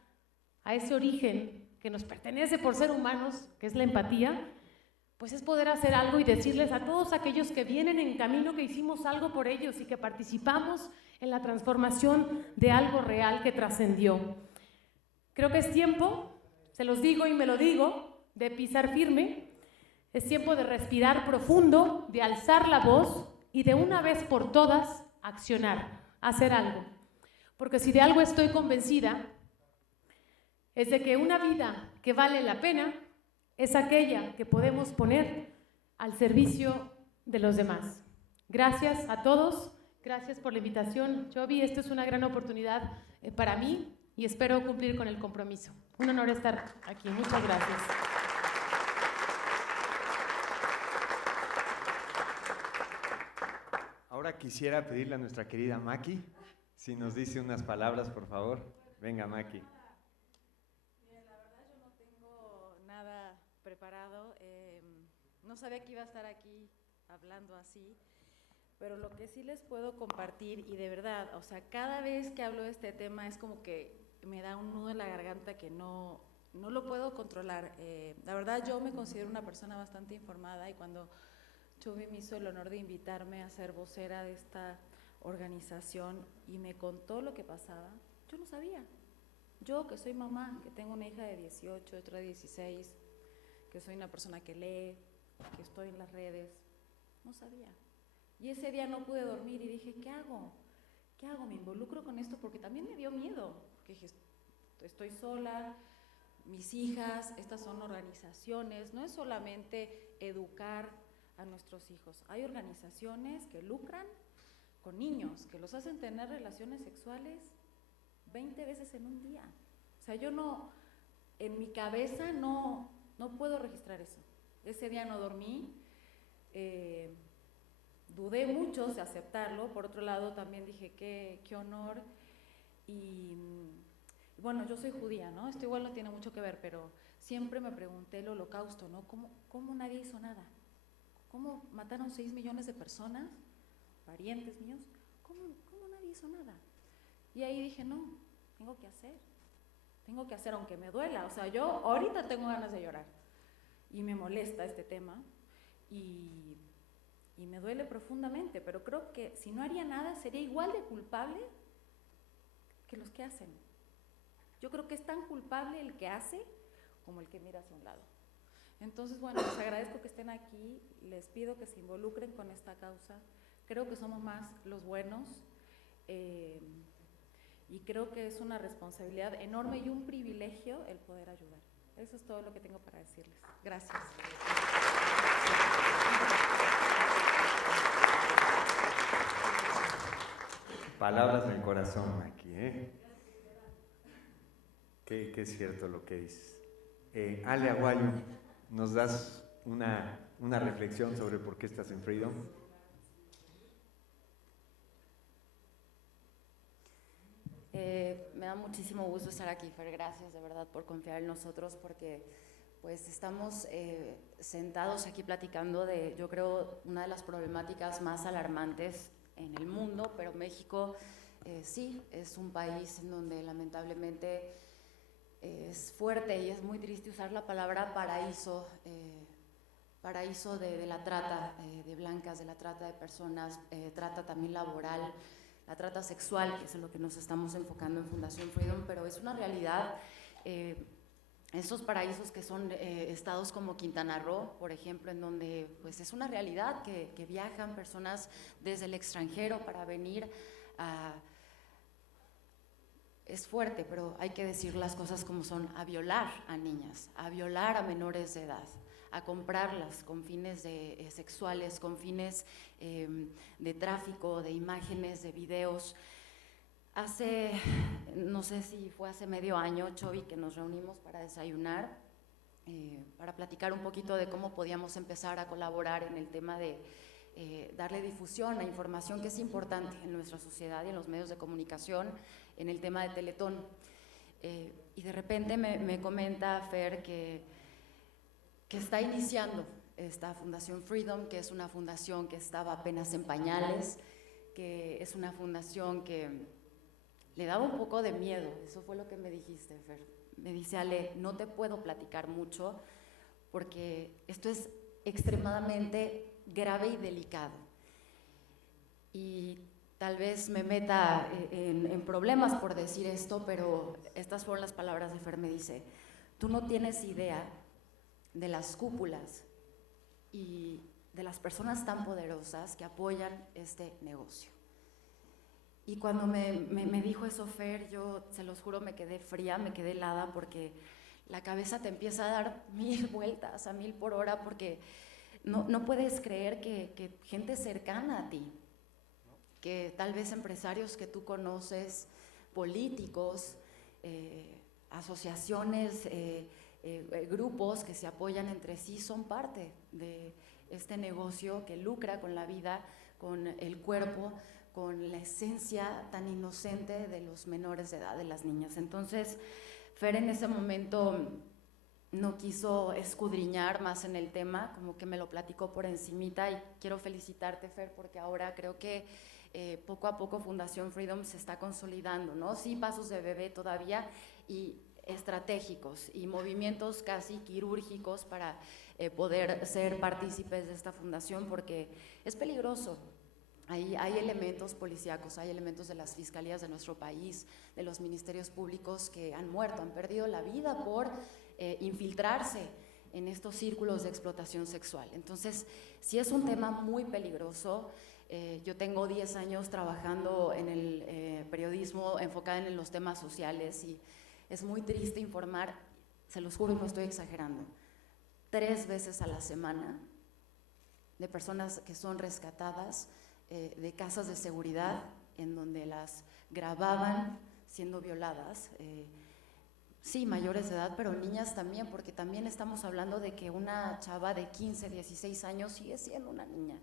a ese origen que nos pertenece por ser humanos, que es la empatía, pues es poder hacer algo y decirles a todos aquellos que vienen en camino que hicimos algo por ellos y que participamos en la transformación de algo real que trascendió. Creo que es tiempo, se los digo y me lo digo, de pisar firme, es tiempo de respirar profundo, de alzar la voz y de una vez por todas accionar, hacer algo. Porque si de algo estoy convencida, es de que una vida que vale la pena es aquella que podemos poner al servicio de los demás. Gracias a todos, gracias por la invitación. Chovi, esto es una gran oportunidad para mí y espero cumplir con el compromiso. Un honor estar aquí. Muchas gracias. Ahora quisiera pedirle a nuestra querida Maki, si nos dice unas palabras, por favor. Venga, Maki. Bien, la verdad yo no tengo nada preparado. No sabía que iba a estar aquí hablando así, pero lo que sí les puedo compartir, y de verdad, o sea, cada vez que hablo de este tema es como que me da un nudo en la garganta que no lo puedo controlar. La verdad yo me considero una persona bastante informada y cuando Chovi me hizo el honor de invitarme a ser vocera de esta organización y me contó lo que pasaba, yo no sabía. Yo que soy mamá, que tengo una hija de 18, otra de 16, que soy una persona que lee, que estoy en las redes, no sabía. Y ese día no pude dormir y dije, ¿qué hago? ¿Qué hago? Me involucro con esto porque también me dio miedo. Que dije, estoy sola, mis hijas, estas son organizaciones, no es solamente educar a nuestros hijos. Hay organizaciones que lucran con niños, que los hacen tener relaciones sexuales 20 veces en un día. O sea, yo no, en mi cabeza no puedo registrar eso. Ese día no dormí, dudé mucho de aceptarlo. Por otro lado, también dije, qué honor. Y bueno, yo soy judía, ¿no? Esto igual no tiene mucho que ver, pero siempre me pregunté el Holocausto, ¿no? ¿Cómo nadie hizo nada? ¿Cómo mataron 6 millones de personas, parientes míos? ¿Cómo nadie hizo nada? Y ahí dije, no, tengo que hacer aunque me duela. O sea, yo ahorita tengo ganas de llorar y me molesta este tema y me duele profundamente, pero creo que si no haría nada sería igual de culpable que los que hacen. Yo creo que es tan culpable el que hace como el que mira hacia un lado. Entonces, bueno, les agradezco que estén aquí, les pido que se involucren con esta causa. Creo que somos más los buenos y creo que es una responsabilidad enorme y un privilegio el poder ayudar. Eso es todo lo que tengo para decirles. Gracias. Palabras del corazón aquí, ¿eh? Qué es cierto lo que dices. Ale Aguayo, ¿nos das una reflexión sobre por qué estás en Freedom? Me da muchísimo gusto estar aquí, Fer. Gracias de verdad por confiar en nosotros, porque pues estamos sentados aquí platicando de, yo creo, una de las problemáticas más alarmantes en el mundo, pero México sí es un país en donde lamentablemente es fuerte y es muy triste usar la palabra paraíso, paraíso de la trata de blancas, de la trata de personas, trata también laboral, la trata sexual, que es en lo que nos estamos enfocando en Fundación Freedom, pero es una realidad. Estos paraísos que son estados como Quintana Roo, por ejemplo, en donde pues es una realidad que viajan personas desde el extranjero para venir a... Es fuerte, pero hay que decir las cosas como son, a violar a niñas, a violar a menores de edad, a comprarlas con fines sexuales, con fines de tráfico, de imágenes, de videos. Hace, no sé si fue hace medio año, Chovi, que nos reunimos para desayunar, para platicar un poquito de cómo podíamos empezar a colaborar en el tema de darle difusión a información que es importante en nuestra sociedad y en los medios de comunicación, en el tema de Teletón. Y de repente me comenta Fer que está iniciando esta Fundación Freedom, que es una fundación que estaba apenas en pañales, que es una fundación que le daba un poco de miedo. Eso fue lo que me dijiste, Fer. Me dice, Ale, no te puedo platicar mucho porque esto es extremadamente grave y delicado. Y tal vez me meta en problemas por decir esto, pero estas fueron las palabras de Fer. Me dice, tú no tienes idea de las cúpulas y de las personas tan poderosas que apoyan este negocio. Y cuando me dijo eso Fer, yo se los juro me quedé fría, me quedé helada, porque la cabeza te empieza a dar 1000 vueltas a 1000 por hora, porque no puedes creer que gente cercana a ti, que tal vez empresarios que tú conoces, políticos, asociaciones, grupos que se apoyan entre sí, son parte de este negocio que lucra con la vida, con el cuerpo, con la esencia tan inocente de los menores de edad, de las niñas. Entonces, Fer en ese momento no quiso escudriñar más en el tema, como que me lo platicó por encimita, y quiero felicitarte, Fer, porque ahora creo que poco a poco Fundación Freedom se está consolidando, ¿no? Sí, pasos de bebé todavía y estratégicos y movimientos casi quirúrgicos para poder ser partícipes de esta fundación, porque es peligroso. Hay elementos policíacos, hay elementos de las fiscalías de nuestro país, de los ministerios públicos que han muerto, han perdido la vida por infiltrarse en estos círculos de explotación sexual. Entonces, sí es un tema muy peligroso. Yo tengo 10 años trabajando en el periodismo enfocada en los temas sociales, y es muy triste informar, se los juro y no estoy exagerando, 3 veces a la semana de personas que son rescatadas de casas de seguridad en donde las grababan siendo violadas, sí, mayores de edad, pero niñas también, porque también estamos hablando de que una chava de 15, 16 años sigue siendo una niña,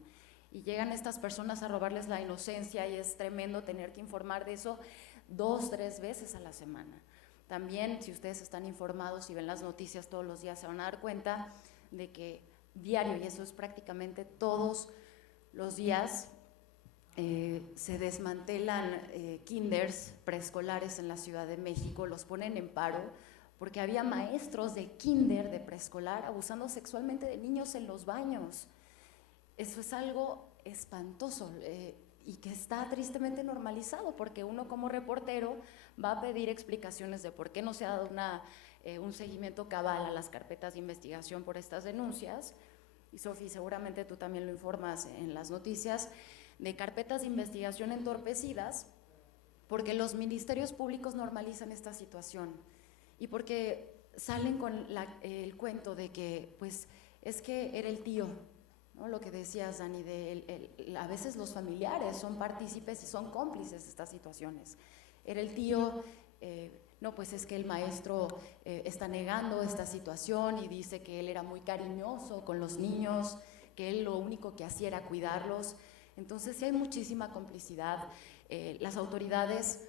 y llegan estas personas a robarles la inocencia, y es tremendo tener que informar de eso 2, 3 veces a la semana. También, si ustedes están informados y ven las noticias todos los días, se van a dar cuenta de que diario, y eso es prácticamente todos los días, se desmantelan kinders preescolares en la Ciudad de México, los ponen en paro, porque había maestros de kinder, de preescolar, abusando sexualmente de niños en los baños. Eso es algo espantoso y que está tristemente normalizado, porque uno como reportero va a pedir explicaciones de por qué no se ha dado un seguimiento cabal a las carpetas de investigación por estas denuncias. Y Sofi, seguramente tú también lo informas en las noticias, de carpetas de investigación entorpecidas, porque los ministerios públicos normalizan esta situación y porque salen con el cuento de que, pues, es que era el tío, ¿no? Lo que decías, Dani, a veces los familiares son partícipes y son cómplices de estas situaciones. Era el tío, no, pues es que el maestro está negando esta situación y dice que él era muy cariñoso con los niños, que él lo único que hacía era cuidarlos. Entonces sí hay muchísima complicidad. Las autoridades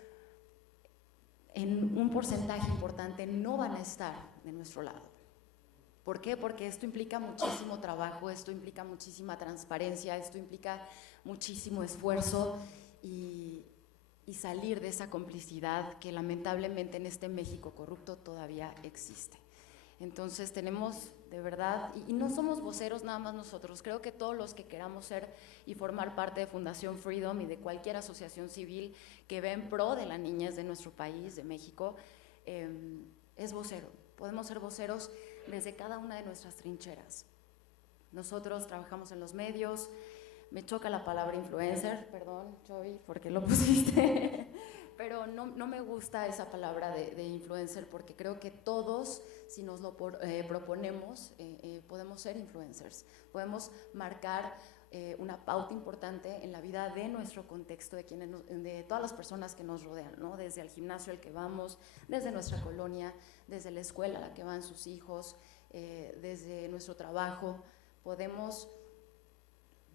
en un porcentaje importante no van a estar de nuestro lado. ¿Por qué? Porque esto implica muchísimo trabajo, esto implica muchísima transparencia, esto implica muchísimo esfuerzo y salir de esa complicidad que lamentablemente en este México corrupto todavía existe. Entonces tenemos, de verdad, y no somos voceros nada más nosotros, creo que todos los que queramos ser y formar parte de Fundación Freedom y de cualquier asociación civil que ve en pro de la niñez de nuestro país, de México, es vocero. Podemos ser voceros desde cada una de nuestras trincheras. Nosotros trabajamos en los medios, me choca la palabra influencer, perdón, Chovy, porque lo pusiste, pero no me gusta esa palabra de influencer porque creo que todos, si nos lo proponemos, podemos ser influencers, podemos marcar una pauta importante en la vida de nuestro contexto, de todas las personas que nos rodean, ¿no? Desde el gimnasio al que vamos, desde nuestra colonia, desde la escuela a la que van sus hijos, desde nuestro trabajo, podemos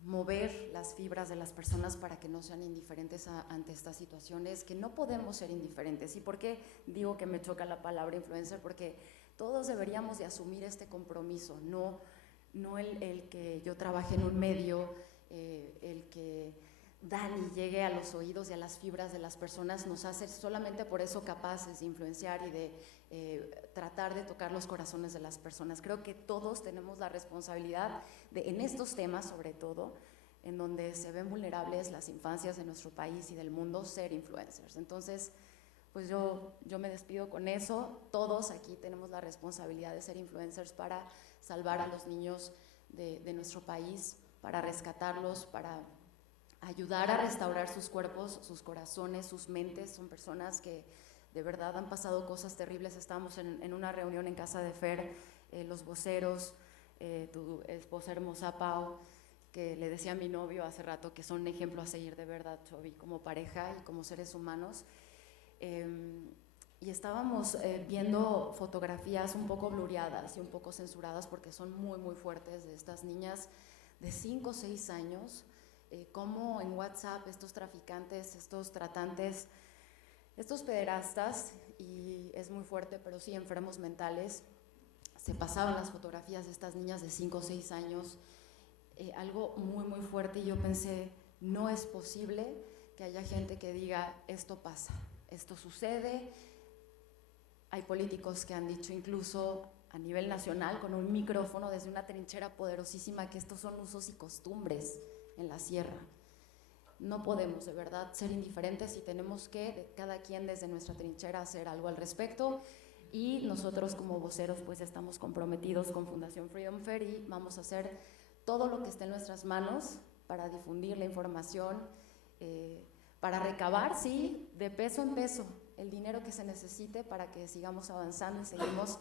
mover las fibras de las personas para que no sean indiferentes ante estas situaciones, que no podemos ser indiferentes. ¿Y por qué digo que me choca la palabra influencer? Porque todos deberíamos de asumir este compromiso, no el que yo trabaje en un medio, el que Dani llegue a los oídos y a las fibras de las personas nos hace solamente por eso capaces de influenciar y de tratar de tocar los corazones de las personas. Creo que todos tenemos la responsabilidad en estos temas, sobre todo, en donde se ven vulnerables las infancias de nuestro país y del mundo, ser influencers. Entonces, pues yo me despido con eso. Todos aquí tenemos la responsabilidad de ser influencers para salvar a los niños de nuestro país, para rescatarlos, para ayudar a restaurar sus cuerpos, sus corazones, sus mentes. Son personas que de verdad han pasado cosas terribles. Estábamos en una reunión en casa de Fer, los voceros, tu esposa hermosa Pau, que le decía a mi novio hace rato que son un ejemplo a seguir de verdad, Chovy, como pareja y como seres humanos. Y estábamos viendo fotografías un poco blureadas y un poco censuradas porque son muy, muy fuertes de estas niñas de 5 o 6 años, cómo en WhatsApp estos traficantes, estos tratantes, estos pederastas, y es muy fuerte, pero sí enfermos mentales, se pasaban las fotografías de estas niñas de 5 o 6 años, algo muy, muy fuerte, y yo pensé, no es posible que haya gente que diga, esto pasa, esto sucede. Hay políticos que han dicho incluso a nivel nacional, con un micrófono desde una trinchera poderosísima, que estos son usos y costumbres en la sierra. No podemos de verdad ser indiferentes y tenemos que, cada quien desde nuestra trinchera, hacer algo al respecto. Y nosotros como voceros pues estamos comprometidos con Fundación Freedom Fair y vamos a hacer todo lo que esté en nuestras manos para difundir la información, para recabar, sí, de peso en peso, el dinero que se necesite para que sigamos avanzando y seguimos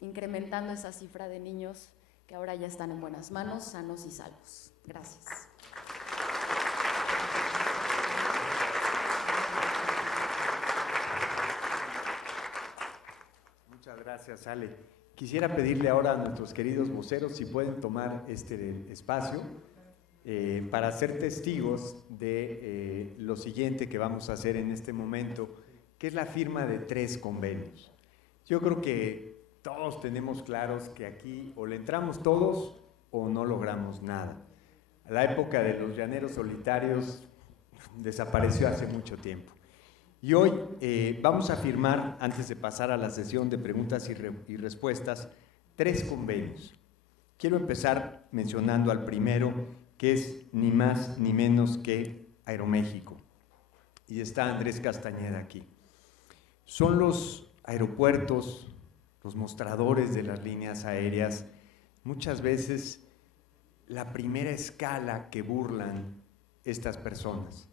incrementando esa cifra de niños que ahora ya están en buenas manos, sanos y salvos. Gracias. Muchas gracias, Ale. Quisiera pedirle ahora a nuestros queridos voceros si pueden tomar este espacio. para ser testigos de lo siguiente que vamos a hacer en este momento, que es la firma de 3 convenios. Yo creo que todos tenemos claros que aquí o le entramos todos o no logramos nada. La época de los llaneros solitarios desapareció hace mucho tiempo. Y hoy vamos a firmar, antes de pasar a la sesión de preguntas y respuestas, 3 convenios. Quiero empezar mencionando al primero, que es ni más ni menos que Aeroméxico. Y está Andrés Castañeda aquí. Son los aeropuertos, los mostradores de las líneas aéreas, muchas veces la primera escala que burlan estas personas.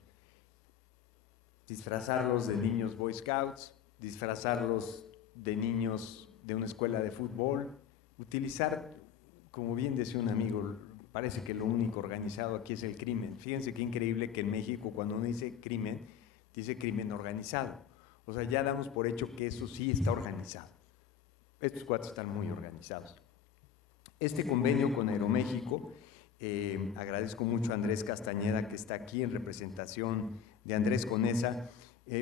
Disfrazarlos de niños Boy Scouts, disfrazarlos de niños de una escuela de fútbol, utilizar, como bien decía un amigo, parece que lo único organizado aquí es el crimen. Fíjense qué increíble que en México cuando uno dice crimen organizado. O sea, ya damos por hecho que eso sí está organizado. Estos cuatro están muy organizados. Este convenio con Aeroméxico, agradezco mucho a Andrés Castañeda que está aquí en representación de Andrés Conesa,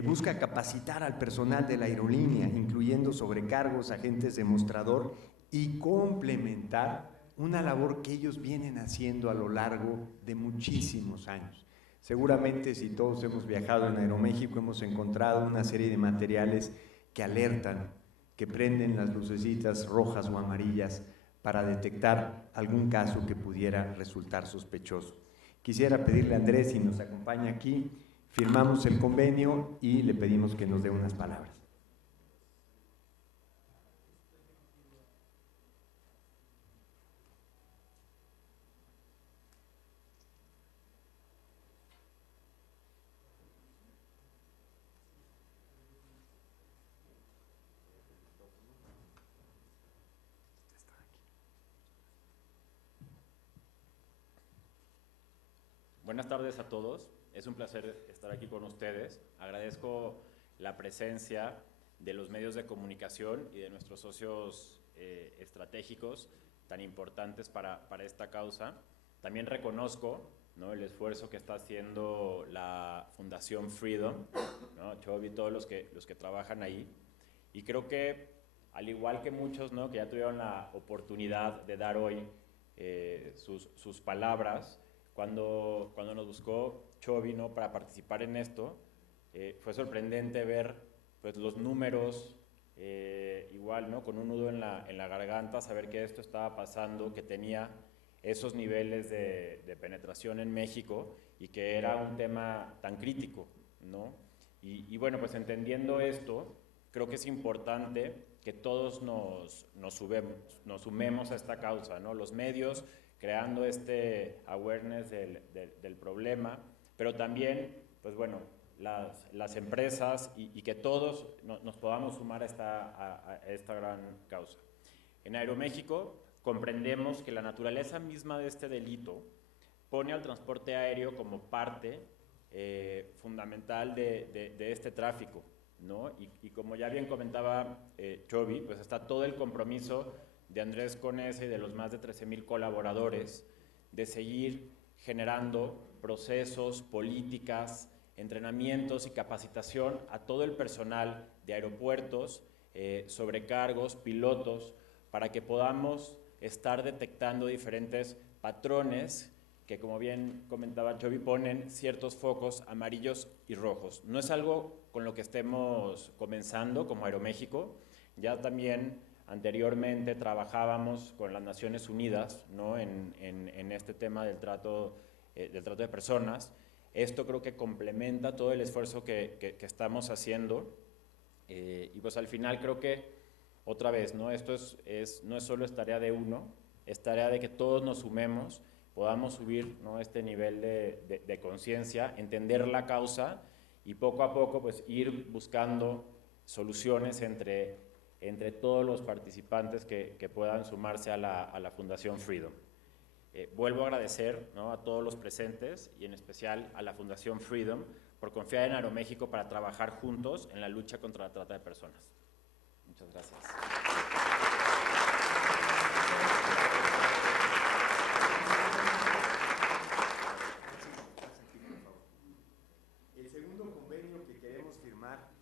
busca capacitar al personal de la aerolínea, incluyendo sobrecargos, agentes de mostrador, y complementar una labor que ellos vienen haciendo a lo largo de muchísimos años. Seguramente si todos hemos viajado en Aeroméxico hemos encontrado una serie de materiales que alertan, que prenden las lucecitas rojas o amarillas para detectar algún caso que pudiera resultar sospechoso. Quisiera pedirle a Andrés si nos acompaña aquí, firmamos el convenio y le pedimos que nos dé unas palabras. Buenas tardes a todos, es un placer estar aquí con ustedes. Agradezco la presencia de los medios de comunicación y de nuestros socios estratégicos tan importantes para esta causa. También reconozco, ¿no?, el esfuerzo que está haciendo la Fundación Freedom, ¿no?, Chobi, todos los que trabajan ahí. Y creo que, al igual que muchos, ¿no?, que ya tuvieron la oportunidad de dar hoy sus palabras, cuando nos buscó Chobi, ¿no?, para participar en esto, fue sorprendente ver pues, los números, igual, ¿no?, con un nudo en la garganta, saber que esto estaba pasando, que tenía esos niveles de penetración en México y que era un tema tan crítico, ¿no? Y bueno, pues entendiendo esto, creo que es importante que todos nos sumemos a esta causa, ¿no? Los medios creando este awareness del problema, pero también, pues bueno, las empresas y que todos nos podamos sumar a esta gran causa. En Aeroméxico comprendemos que la naturaleza misma de este delito pone al transporte aéreo como parte fundamental de este tráfico, ¿no? Y como ya bien comentaba Chobi, pues está todo el compromiso de Andrés Conesa y de los más de 13,000 colaboradores de seguir generando procesos, políticas, entrenamientos y capacitación a todo el personal de aeropuertos, sobrecargos, pilotos, para que podamos estar detectando diferentes patrones que, como bien comentaba Chobi, ponen ciertos focos amarillos y rojos. No es algo con lo que estemos comenzando como Aeroméxico, ya también anteriormente trabajábamos con las Naciones Unidas, ¿no?, en este tema del trato de personas. Esto creo que complementa todo el esfuerzo que estamos haciendo y pues al final creo que, otra vez, ¿no?, esto no es solo tarea de uno, es tarea de que todos nos sumemos, podamos subir, ¿no?, este nivel de conciencia, entender la causa y poco a poco pues ir buscando soluciones entre todos los participantes que puedan sumarse a la Fundación Freedom. Vuelvo a agradecer, ¿no?, a todos los presentes y en especial a la Fundación Freedom por confiar en Aeroméxico para trabajar juntos en la lucha contra la trata de personas. Muchas gracias.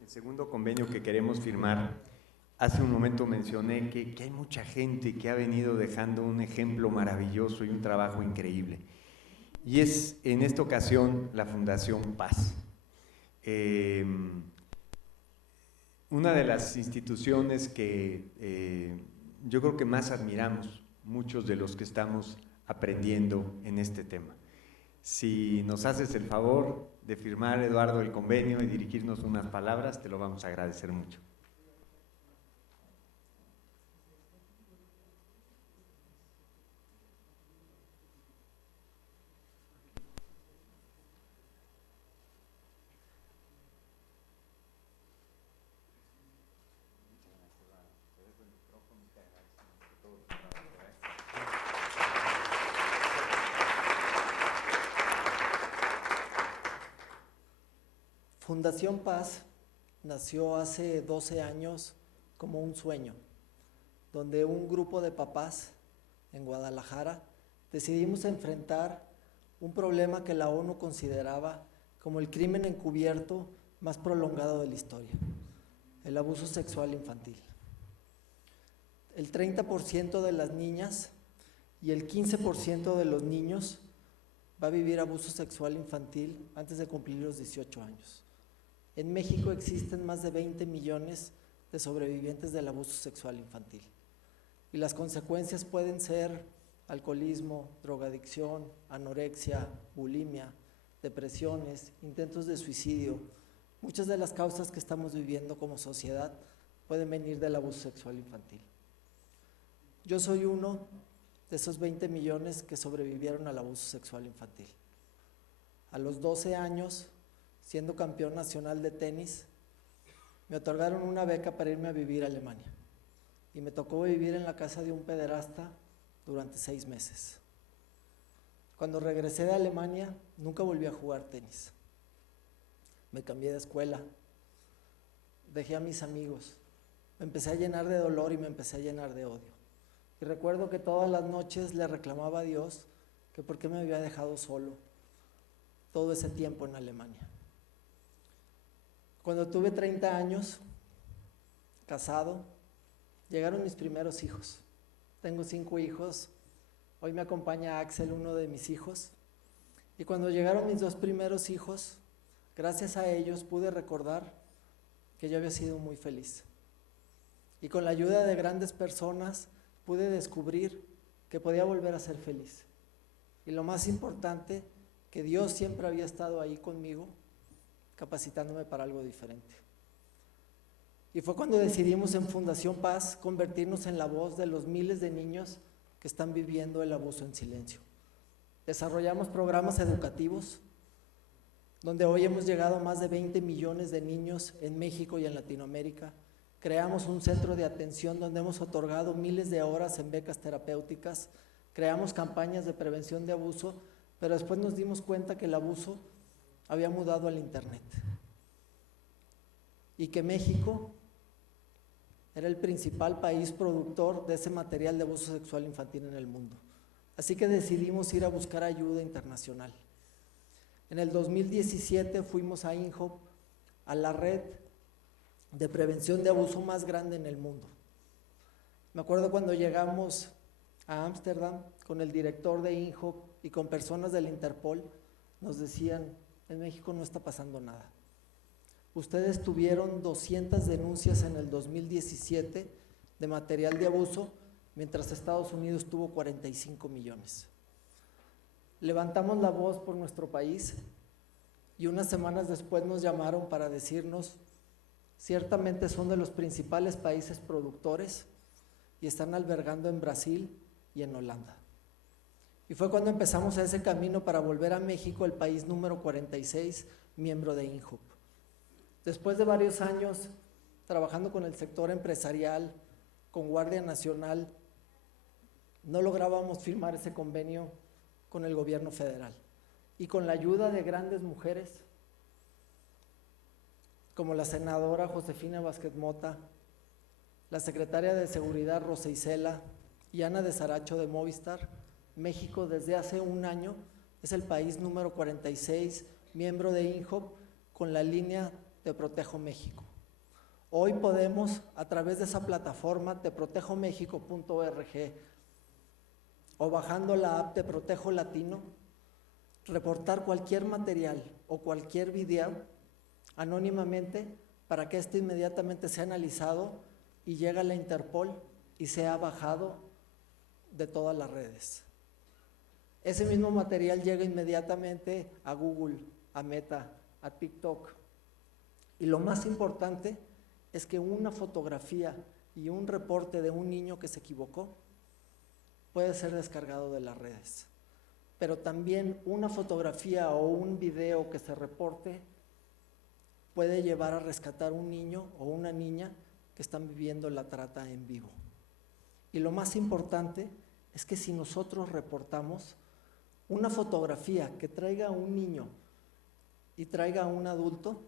El segundo convenio que queremos firmar, hace un momento mencioné que hay mucha gente que ha venido dejando un ejemplo maravilloso y un trabajo increíble. Y es en esta ocasión la Fundación Paz. Una de las instituciones que yo creo que más admiramos muchos de los que estamos aprendiendo en este tema. Si nos haces el favor de firmar, Eduardo, el convenio y dirigirnos unas palabras, te lo vamos a agradecer mucho. Fundación Paz nació hace 12 años como un sueño, donde un grupo de papás en Guadalajara decidimos enfrentar un problema que la ONU consideraba como el crimen encubierto más prolongado de la historia, el abuso sexual infantil. El 30% de las niñas y el 15% de los niños va a vivir abuso sexual infantil antes de cumplir los 18 años. En México existen más de 20 millones de sobrevivientes del abuso sexual infantil. Y las consecuencias pueden ser alcoholismo, drogadicción, anorexia, bulimia, depresiones, intentos de suicidio. Muchas de las causas que estamos viviendo como sociedad pueden venir del abuso sexual infantil. Yo soy uno de esos 20 millones que sobrevivieron al abuso sexual infantil. A los 12 años, siendo campeón nacional de tenis, me otorgaron una beca para irme a vivir a Alemania. Y me tocó vivir en la casa de un pederasta durante 6 meses. Cuando regresé de Alemania, nunca volví a jugar tenis. Me cambié de escuela, dejé a mis amigos, me empecé a llenar de dolor y me empecé a llenar de odio. Y recuerdo que todas las noches le reclamaba a Dios que por qué me había dejado solo todo ese tiempo en Alemania. Cuando tuve 30 años, casado, llegaron mis primeros hijos. Tengo 5 hijos, hoy me acompaña Axel, uno de mis hijos. Y cuando llegaron mis 2 primeros hijos, gracias a ellos pude recordar que yo había sido muy feliz. Y con la ayuda de grandes personas pude descubrir que podía volver a ser feliz. Y lo más importante, que Dios siempre había estado ahí conmigo, capacitándome para algo diferente. Y fue cuando decidimos en Fundación Paz convertirnos en la voz de los miles de niños que están viviendo el abuso en silencio. Desarrollamos programas educativos donde hoy hemos llegado a más de 20 millones de niños en México y en Latinoamérica. Creamos un centro de atención donde hemos otorgado miles de horas en becas terapéuticas. Creamos campañas de prevención de abuso, pero después nos dimos cuenta que el abuso había mudado al internet y que México era el principal país productor de ese material de abuso sexual infantil en el mundo. Así que decidimos ir a buscar ayuda internacional. En el 2017 fuimos a INJOP, a la red de prevención de abuso más grande en el mundo. Me acuerdo cuando llegamos a Ámsterdam con el director de INJOP y con personas del Interpol, nos decían: en México no está pasando nada. Ustedes tuvieron 200 denuncias en el 2017 de material de abuso, mientras Estados Unidos tuvo 45 millones. Levantamos la voz por nuestro país y unas semanas después nos llamaron para decirnos: ciertamente son de los principales países productores y están albergando en Brasil y en Holanda. Y fue cuando empezamos ese camino para volver a México, el país número 46, miembro de INJOP. Después de varios años trabajando con el sector empresarial, con Guardia Nacional, no lográbamos firmar ese convenio con el gobierno federal. Y con la ayuda de grandes mujeres, como la senadora Josefina Vázquez Mota, la secretaria de Seguridad Rosa Isela y Ana de Saracho de Movistar, México desde hace un año es el país número 46, miembro de INJOP, con la línea de Protejo México. Hoy podemos, a través de esa plataforma teprotejomexico.org o bajando la app Te Protejo Latino, reportar cualquier material o cualquier video anónimamente para que este inmediatamente sea analizado y llegue a la Interpol y sea bajado de todas las redes. Ese mismo material llega inmediatamente a Google, a Meta, a TikTok. Y lo más importante es que una fotografía y un reporte de un niño que se equivocó puede ser descargado de las redes. Pero también una fotografía o un video que se reporte puede llevar a rescatar un niño o una niña que están viviendo la trata en vivo. Y lo más importante es que si nosotros reportamos una fotografía que traiga a un niño y traiga a un adulto,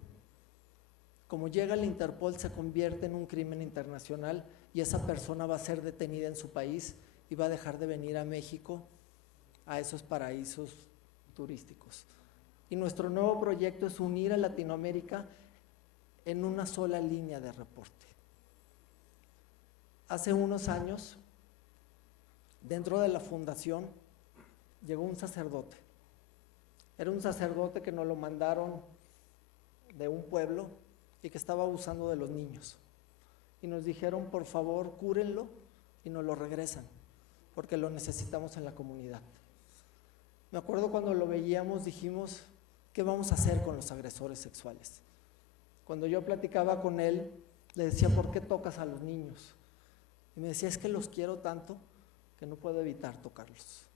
como llega a la Interpol se convierte en un crimen internacional y esa persona va a ser detenida en su país y va a dejar de venir a México, a esos paraísos turísticos. Y nuestro nuevo proyecto es unir a Latinoamérica en una sola línea de reporte. Hace unos años, dentro de la fundación, llegó un sacerdote. Era un sacerdote que nos lo mandaron de un pueblo y que estaba abusando de los niños. Y nos dijeron, por favor, cúrenlo y nos lo regresan, porque lo necesitamos en la comunidad. Me acuerdo cuando lo veíamos, dijimos, ¿qué vamos a hacer con los agresores sexuales? Cuando yo platicaba con él, le decía, ¿por qué tocas a los niños? Y me decía, es que los quiero tanto que no puedo evitar tocarlos.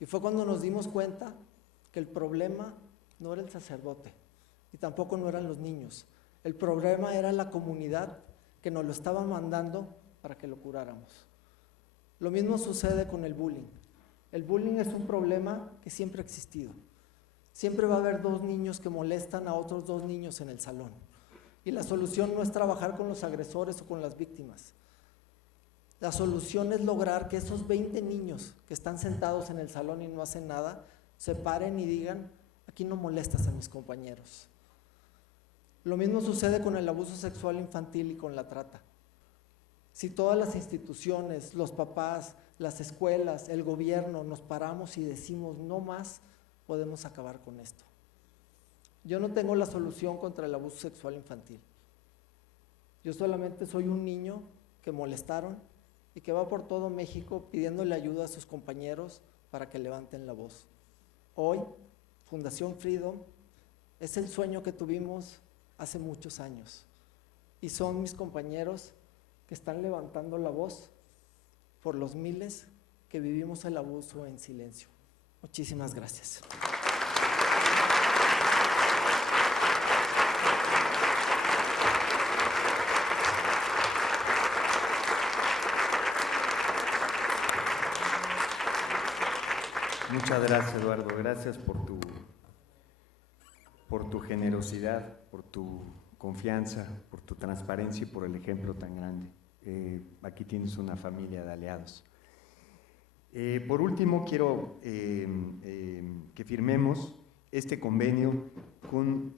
Y fue cuando nos dimos cuenta que el problema no era el sacerdote y tampoco no eran los niños. El problema era la comunidad que nos lo estaba mandando para que lo curáramos. Lo mismo sucede con el bullying. El bullying es un problema que siempre ha existido. Siempre va a haber dos niños que molestan a otros dos niños en el salón. Y la solución no es trabajar con los agresores o con las víctimas. La solución es lograr que esos 20 niños que están sentados en el salón y no hacen nada, se paren y digan, aquí no molestas a mis compañeros. Lo mismo sucede con el abuso sexual infantil y con la trata. Si todas las instituciones, los papás, las escuelas, el gobierno nos paramos y decimos no más, podemos acabar con esto. Yo no tengo la solución contra el abuso sexual infantil. Yo solamente soy un niño que molestaron y que va por todo México pidiéndole ayuda a sus compañeros para que levanten la voz. Hoy, Fundación Freedom es el sueño que tuvimos hace muchos años y son mis compañeros que están levantando la voz por los miles que vivimos el abuso en silencio. Muchísimas gracias. Muchas gracias, Eduardo. Gracias por tu generosidad, por tu confianza, por tu transparencia y por el ejemplo tan grande. Aquí tienes una familia de aliados. Por último, quiero que firmemos este convenio con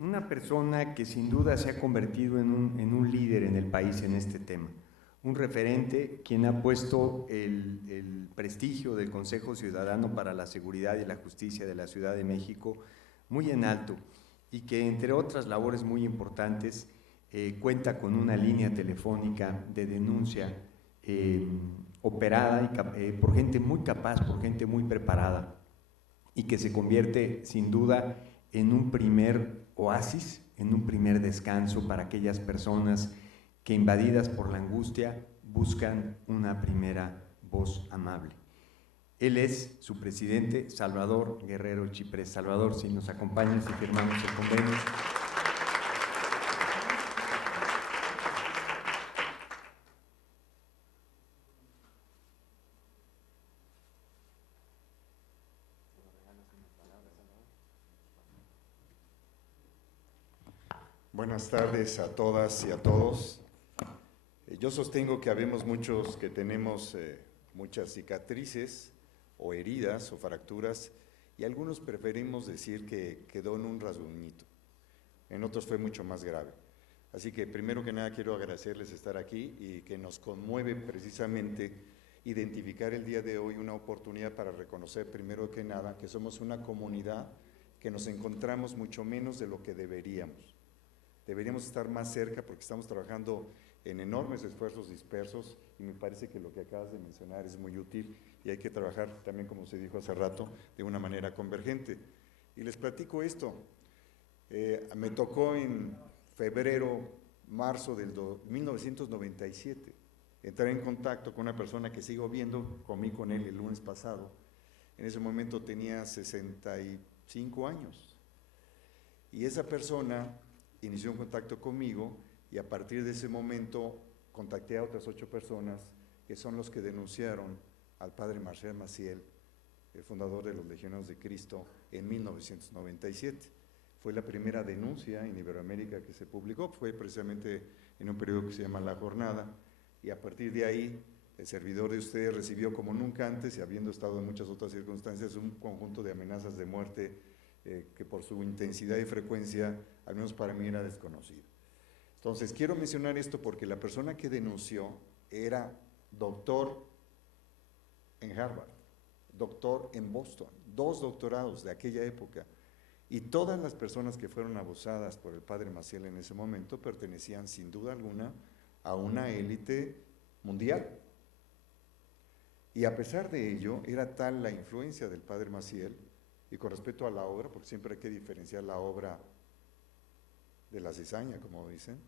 una persona que sin duda se ha convertido en un líder en el país en este tema. Un referente quien ha puesto el prestigio del Consejo Ciudadano para la Seguridad y la Justicia de la Ciudad de México muy en alto y que, entre otras labores muy importantes, cuenta con una línea telefónica de denuncia operada por gente muy capaz, por gente muy preparada y que se convierte sin duda en un primer oasis, en un primer descanso para aquellas personas que, invadidas por la angustia, buscan una primera voz amable. Él es su presidente, Salvador Guerrero Chiprés. Salvador, si nos acompañas y firmamos el convenio. Buenas tardes a todas y a todos. Yo sostengo que habemos muchos que tenemos muchas cicatrices o heridas o fracturas y algunos preferimos decir que quedó en un rasguñito, en otros fue mucho más grave. Así que primero que nada quiero agradecerles estar aquí y que nos conmueve precisamente identificar el día de hoy una oportunidad para reconocer primero que nada que somos una comunidad que nos encontramos mucho menos de lo que deberíamos. Deberíamos estar más cerca porque estamos trabajando en enormes esfuerzos dispersos y me parece que lo que acabas de mencionar es muy útil y hay que trabajar también, como se dijo hace rato, de una manera convergente. Y les platico esto. Me tocó en febrero, marzo del 1997 entrar en contacto con una persona que sigo viendo, comí con él el lunes pasado. En ese momento tenía 65 años. Y esa persona inició un contacto conmigo y a partir de ese momento contacté a otras 8 personas que son los que denunciaron al padre Marcial Maciel, el fundador de los Legionarios de Cristo, en 1997. Fue la primera denuncia en Iberoamérica que se publicó, fue precisamente en un periodo que se llama La Jornada, y a partir de ahí el servidor de ustedes recibió como nunca antes, y habiendo estado en muchas otras circunstancias, un conjunto de amenazas de muerte que por su intensidad y frecuencia, al menos para mí, era desconocido. Entonces, quiero mencionar esto porque la persona que denunció era doctor en Harvard, doctor en Boston, 2 doctorados de aquella época, y todas las personas que fueron abusadas por el padre Maciel en ese momento pertenecían sin duda alguna a una élite mundial. Y a pesar de ello, era tal la influencia del padre Maciel, y con respecto a la obra, porque siempre hay que diferenciar la obra de la cizaña, como dicen,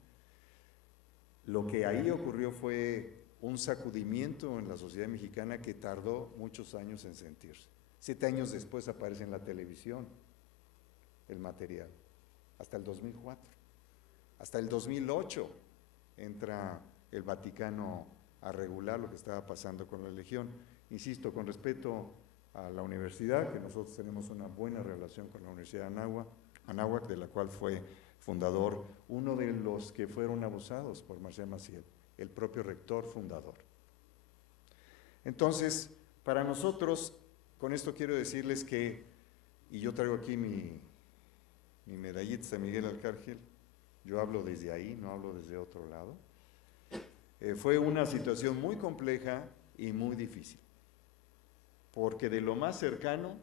lo que ahí ocurrió fue un sacudimiento en la sociedad mexicana que tardó muchos años en sentirse. 7 años después aparece en la televisión el material, hasta el 2004. Hasta el 2008 entra el Vaticano a regular lo que estaba pasando con la Legión. Insisto, con respecto a la universidad, que nosotros tenemos una buena relación con la Universidad de Anáhuac, de la cual fue fundador uno de los que fueron abusados por Marcial Maciel, el propio rector fundador. Entonces, para nosotros, con esto quiero decirles que, y yo traigo aquí mi medallita de San Miguel Arcángel, yo hablo desde ahí, no hablo desde otro lado, fue una situación muy compleja y muy difícil, porque de lo más cercano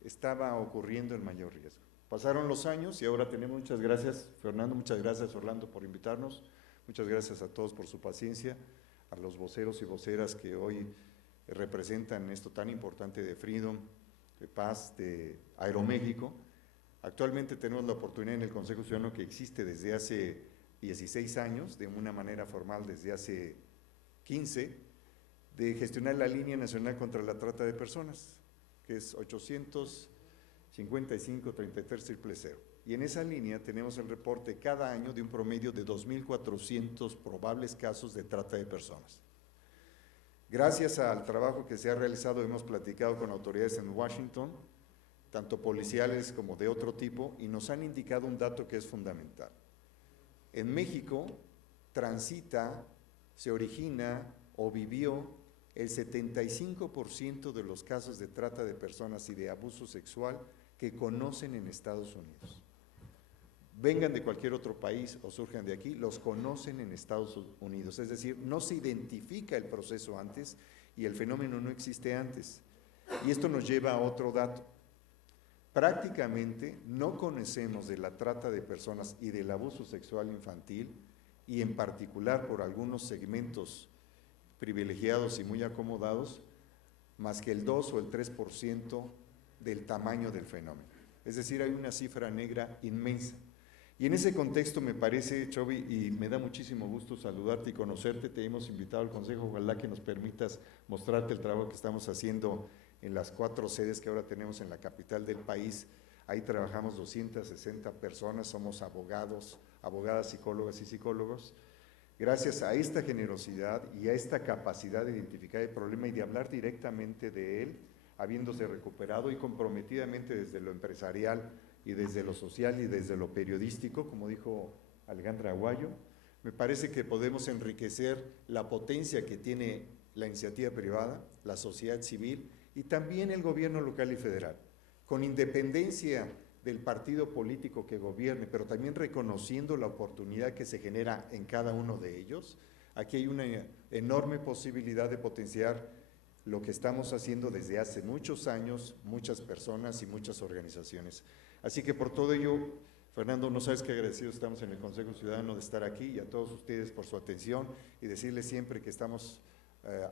estaba ocurriendo el mayor riesgo. Pasaron los años y ahora tenemos, muchas gracias Fernando, muchas gracias Orlando por invitarnos, muchas gracias a todos por su paciencia, a los voceros y voceras que hoy representan esto tan importante de Freedom, de Paz, de Aeroméxico. Actualmente tenemos la oportunidad en el Consejo Ciudadano, que existe desde hace 16 años, de una manera formal desde hace 15, de gestionar la línea nacional contra la trata de personas, que es 855-33-000. Y en esa línea tenemos el reporte cada año de un promedio de 2.400 probables casos de trata de personas. Gracias al trabajo que se ha realizado, hemos platicado con autoridades en Washington, tanto policiales como de otro tipo, y nos han indicado un dato que es fundamental. En México transita, se origina o vivió el 75% de los casos de trata de personas y de abuso sexual que conocen en Estados Unidos. Vengan de cualquier otro país o surjan de aquí, los conocen en Estados Unidos. Es decir, no se identifica el proceso antes y el fenómeno no existe antes. Y esto nos lleva a otro dato. Prácticamente no conocemos de la trata de personas y del abuso sexual infantil, y en particular por algunos segmentos privilegiados y muy acomodados, más que el 2 o el 3% del tamaño del fenómeno. Es decir, hay una cifra negra inmensa. Y en ese contexto me parece, Chovi, y me da muchísimo gusto saludarte y conocerte, te hemos invitado al Consejo, ojalá que nos permitas mostrarte el trabajo que estamos haciendo en las 4 sedes que ahora tenemos en la capital del país. Ahí trabajamos 260 personas, somos abogados, abogadas, psicólogas y psicólogos. Gracias a esta generosidad y a esta capacidad de identificar el problema y de hablar directamente de él, habiéndose recuperado y comprometidamente desde lo empresarial y desde lo social y desde lo periodístico, como dijo Alejandra Aguayo, me parece que podemos enriquecer la potencia que tiene la iniciativa privada, la sociedad civil y también el gobierno local y federal, con independencia del partido político que gobierne, pero también reconociendo la oportunidad que se genera en cada uno de ellos, aquí hay una enorme posibilidad de potenciar lo que estamos haciendo desde hace muchos años, muchas personas y muchas organizaciones. Así que por todo ello, Fernando, no sabes qué agradecidos estamos en el Consejo Ciudadano de estar aquí, y a todos ustedes por su atención, y decirles siempre que estamos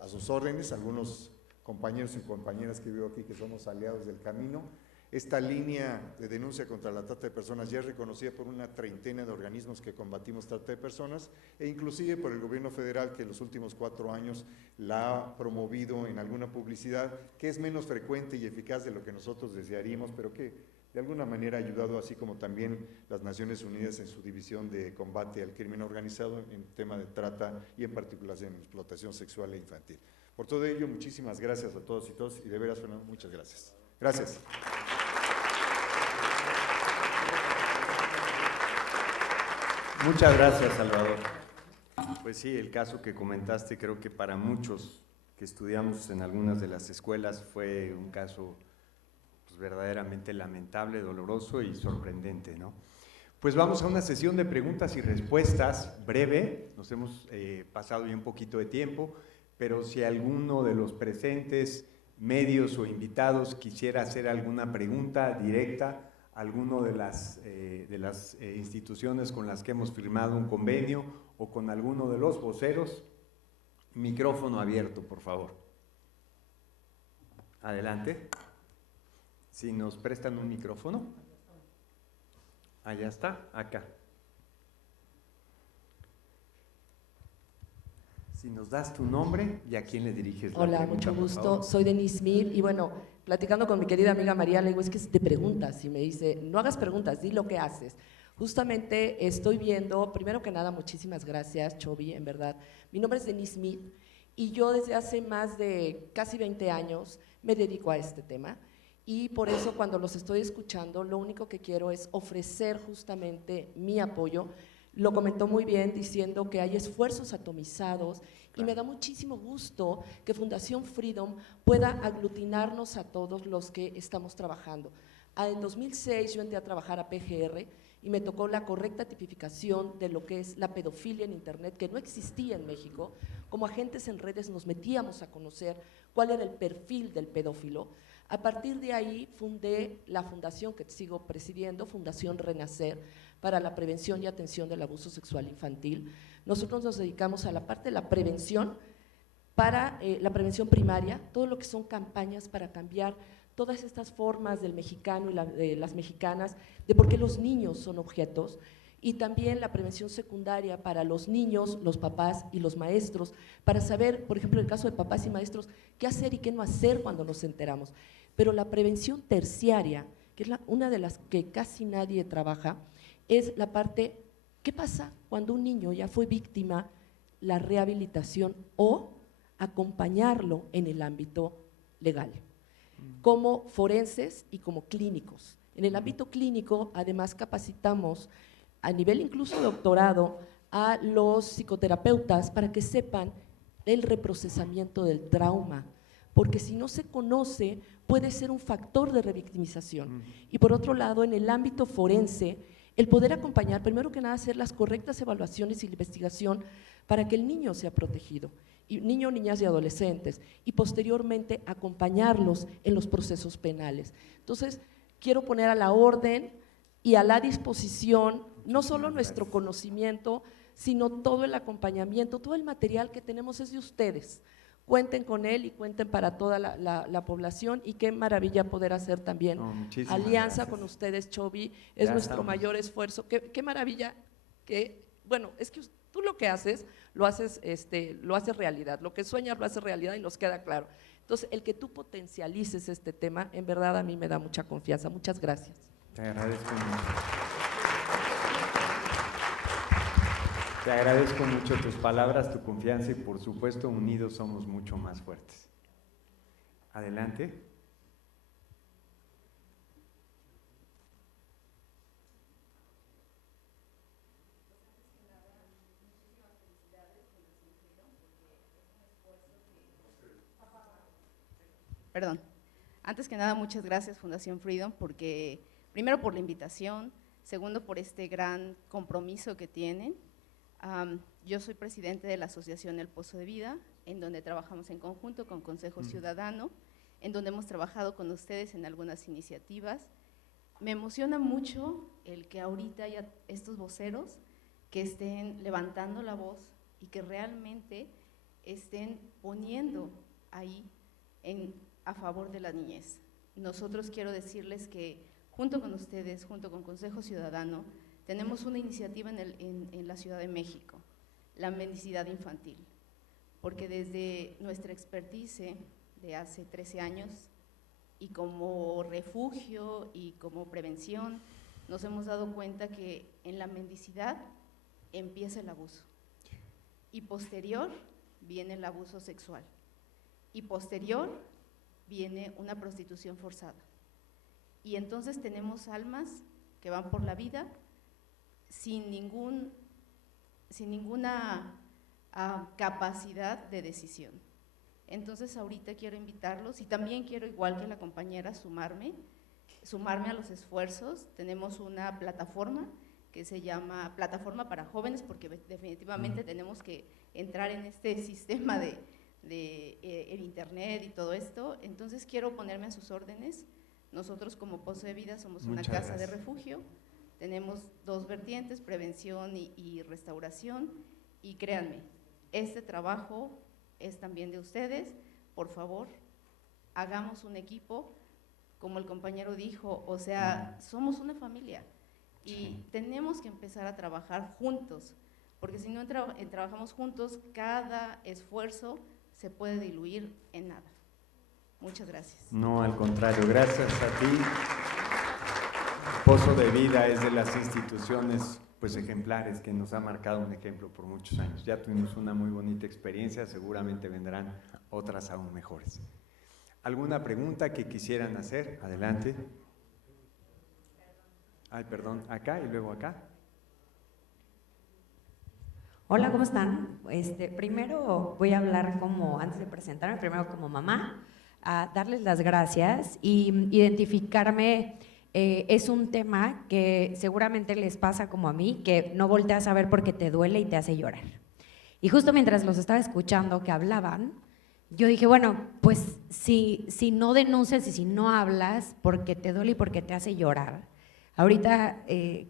a sus órdenes, algunos compañeros y compañeras que veo aquí que somos aliados del camino. Esta línea de denuncia contra la trata de personas ya es reconocida por una treintena de organismos que combatimos trata de personas, e inclusive por el gobierno federal, que en los últimos 4 años la ha promovido en alguna publicidad, que es menos frecuente y eficaz de lo que nosotros desearíamos, pero que de alguna manera ha ayudado, así como también las Naciones Unidas en su división de combate al crimen organizado en tema de trata y en particular en explotación sexual e infantil. Por todo ello, muchísimas gracias a todos y todas, y de veras, Fernando, muchas gracias. Gracias. Muchas gracias, Salvador. Pues sí, el caso que comentaste creo que para muchos que estudiamos en algunas de las escuelas fue un caso pues, verdaderamente lamentable, doloroso y sorprendente, ¿no? Pues vamos a una sesión de preguntas y respuestas breve. Nos hemos pasado ya un poquito de tiempo, pero si alguno de los presentes, medios o invitados quisiera hacer alguna pregunta directa, alguno de las instituciones con las que hemos firmado un convenio o con alguno de los voceros, micrófono abierto, por favor. Adelante. Si nos prestan un micrófono. Allá está, acá. Si nos das tu nombre y a quién le diriges la pregunta. Hola, mucho gusto. Soy Denise Mir y bueno, platicando con mi querida amiga María, le digo, es que te preguntas y me dice, no hagas preguntas, di lo que haces. Justamente estoy viendo, primero que nada, muchísimas gracias, Chobi, en verdad. Mi nombre es Denise Mir y yo desde hace más de casi 20 años me dedico a este tema y por eso cuando los estoy escuchando, lo único que quiero es ofrecer justamente mi apoyo. Lo comentó muy bien diciendo que hay esfuerzos atomizados y me da muchísimo gusto que Fundación Freedom pueda aglutinarnos a todos los que estamos trabajando. En 2006 yo entré a trabajar a PGR y me tocó la correcta tipificación de lo que es la pedofilia en Internet, que no existía en México. Como agentes en redes nos metíamos a conocer cuál era el perfil del pedófilo. A partir de ahí fundé la fundación que sigo presidiendo, Fundación Renacer, para la prevención y atención del abuso sexual infantil. Nosotros nos dedicamos a la parte de la prevención, para la prevención primaria, todo lo que son campañas para cambiar todas estas formas del mexicano y de las mexicanas, de por qué los niños son objetos, y también la prevención secundaria para los niños, los papás y los maestros, para saber, por ejemplo, en el caso de papás y maestros, qué hacer y qué no hacer cuando nos enteramos. Pero la prevención terciaria, que es una de las que casi nadie trabaja, es la parte, ¿qué pasa cuando un niño ya fue víctima? La rehabilitación o acompañarlo en el ámbito legal, como forenses y como clínicos. En el ámbito clínico, además, capacitamos a nivel incluso de doctorado a los psicoterapeutas para que sepan el reprocesamiento del trauma, porque si no se conoce puede ser un factor de revictimización. Y por otro lado, en el ámbito forense, el poder acompañar, primero que nada, hacer las correctas evaluaciones y la investigación para que el niño sea protegido, y niños, niñas y adolescentes, y posteriormente acompañarlos en los procesos penales. Entonces, quiero poner a la orden y a la disposición no solo nuestro conocimiento, sino todo el acompañamiento, todo el material que tenemos es de ustedes. Cuenten con él y cuenten para toda la población, y qué maravilla poder hacer también alianza con ustedes, Chobi, es nuestro mayor esfuerzo. Qué maravilla, bueno, es que tú lo que haces, lo haces realidad, lo que sueñas lo haces realidad y nos queda claro. Entonces, el que tú potencialices este tema, en verdad a mí me da mucha confianza. Muchas gracias. Te agradezco mucho. Te agradezco mucho tus palabras, tu confianza y por supuesto unidos somos mucho más fuertes. Adelante. Perdón. Antes que nada, muchas gracias Fundación Freedom, porque primero por la invitación, segundo por este gran compromiso que tienen. Yo soy presidente de la Asociación El Pozo de Vida, en donde trabajamos en conjunto con Consejo Ciudadano, en donde hemos trabajado con ustedes en algunas iniciativas. Me emociona mucho el que ahorita haya estos voceros que estén levantando la voz y que realmente estén poniendo ahí a favor de la niñez. Nosotros quiero decirles que junto con ustedes, junto con Consejo Ciudadano, tenemos una iniciativa en la Ciudad de México, la mendicidad infantil, porque desde nuestra expertise de hace 13 años y como refugio y como prevención, nos hemos dado cuenta que en la mendicidad empieza el abuso y posterior viene el abuso sexual y posterior viene una prostitución forzada. Y entonces tenemos almas que van por la vida sin ninguna capacidad de decisión. Entonces ahorita quiero invitarlos y también quiero, igual que la compañera, sumarme a los esfuerzos. Tenemos una plataforma que se llama Plataforma para Jóvenes, porque definitivamente tenemos que entrar en este sistema de el internet y todo esto. Entonces quiero ponerme a sus órdenes. Nosotros como Pozo de Vida somos una casa de refugio, tenemos dos vertientes, prevención y restauración, y créanme, este trabajo es también de ustedes. Por favor, hagamos un equipo, como el compañero dijo, o sea, somos una familia y tenemos que empezar a trabajar juntos, porque si no trabajamos juntos, cada esfuerzo se puede diluir en nada. Muchas gracias. No, al contrario, gracias a ti. Pozo de Vida es de las instituciones pues ejemplares que nos ha marcado un ejemplo por muchos años. Ya tuvimos una muy bonita experiencia, seguramente vendrán otras aún mejores. ¿Alguna pregunta que quisieran hacer? Adelante. Ay, perdón, acá y luego acá. Hola, ¿cómo están? Primero voy a hablar antes de presentarme, primero como mamá, a darles las gracias y identificarme. Es un tema que seguramente les pasa como a mí, que no volteas a ver porque te duele y te hace llorar. Y justo mientras los estaba escuchando que hablaban, yo dije, bueno, pues si no denuncias y si no hablas porque te duele y porque te hace llorar, ahorita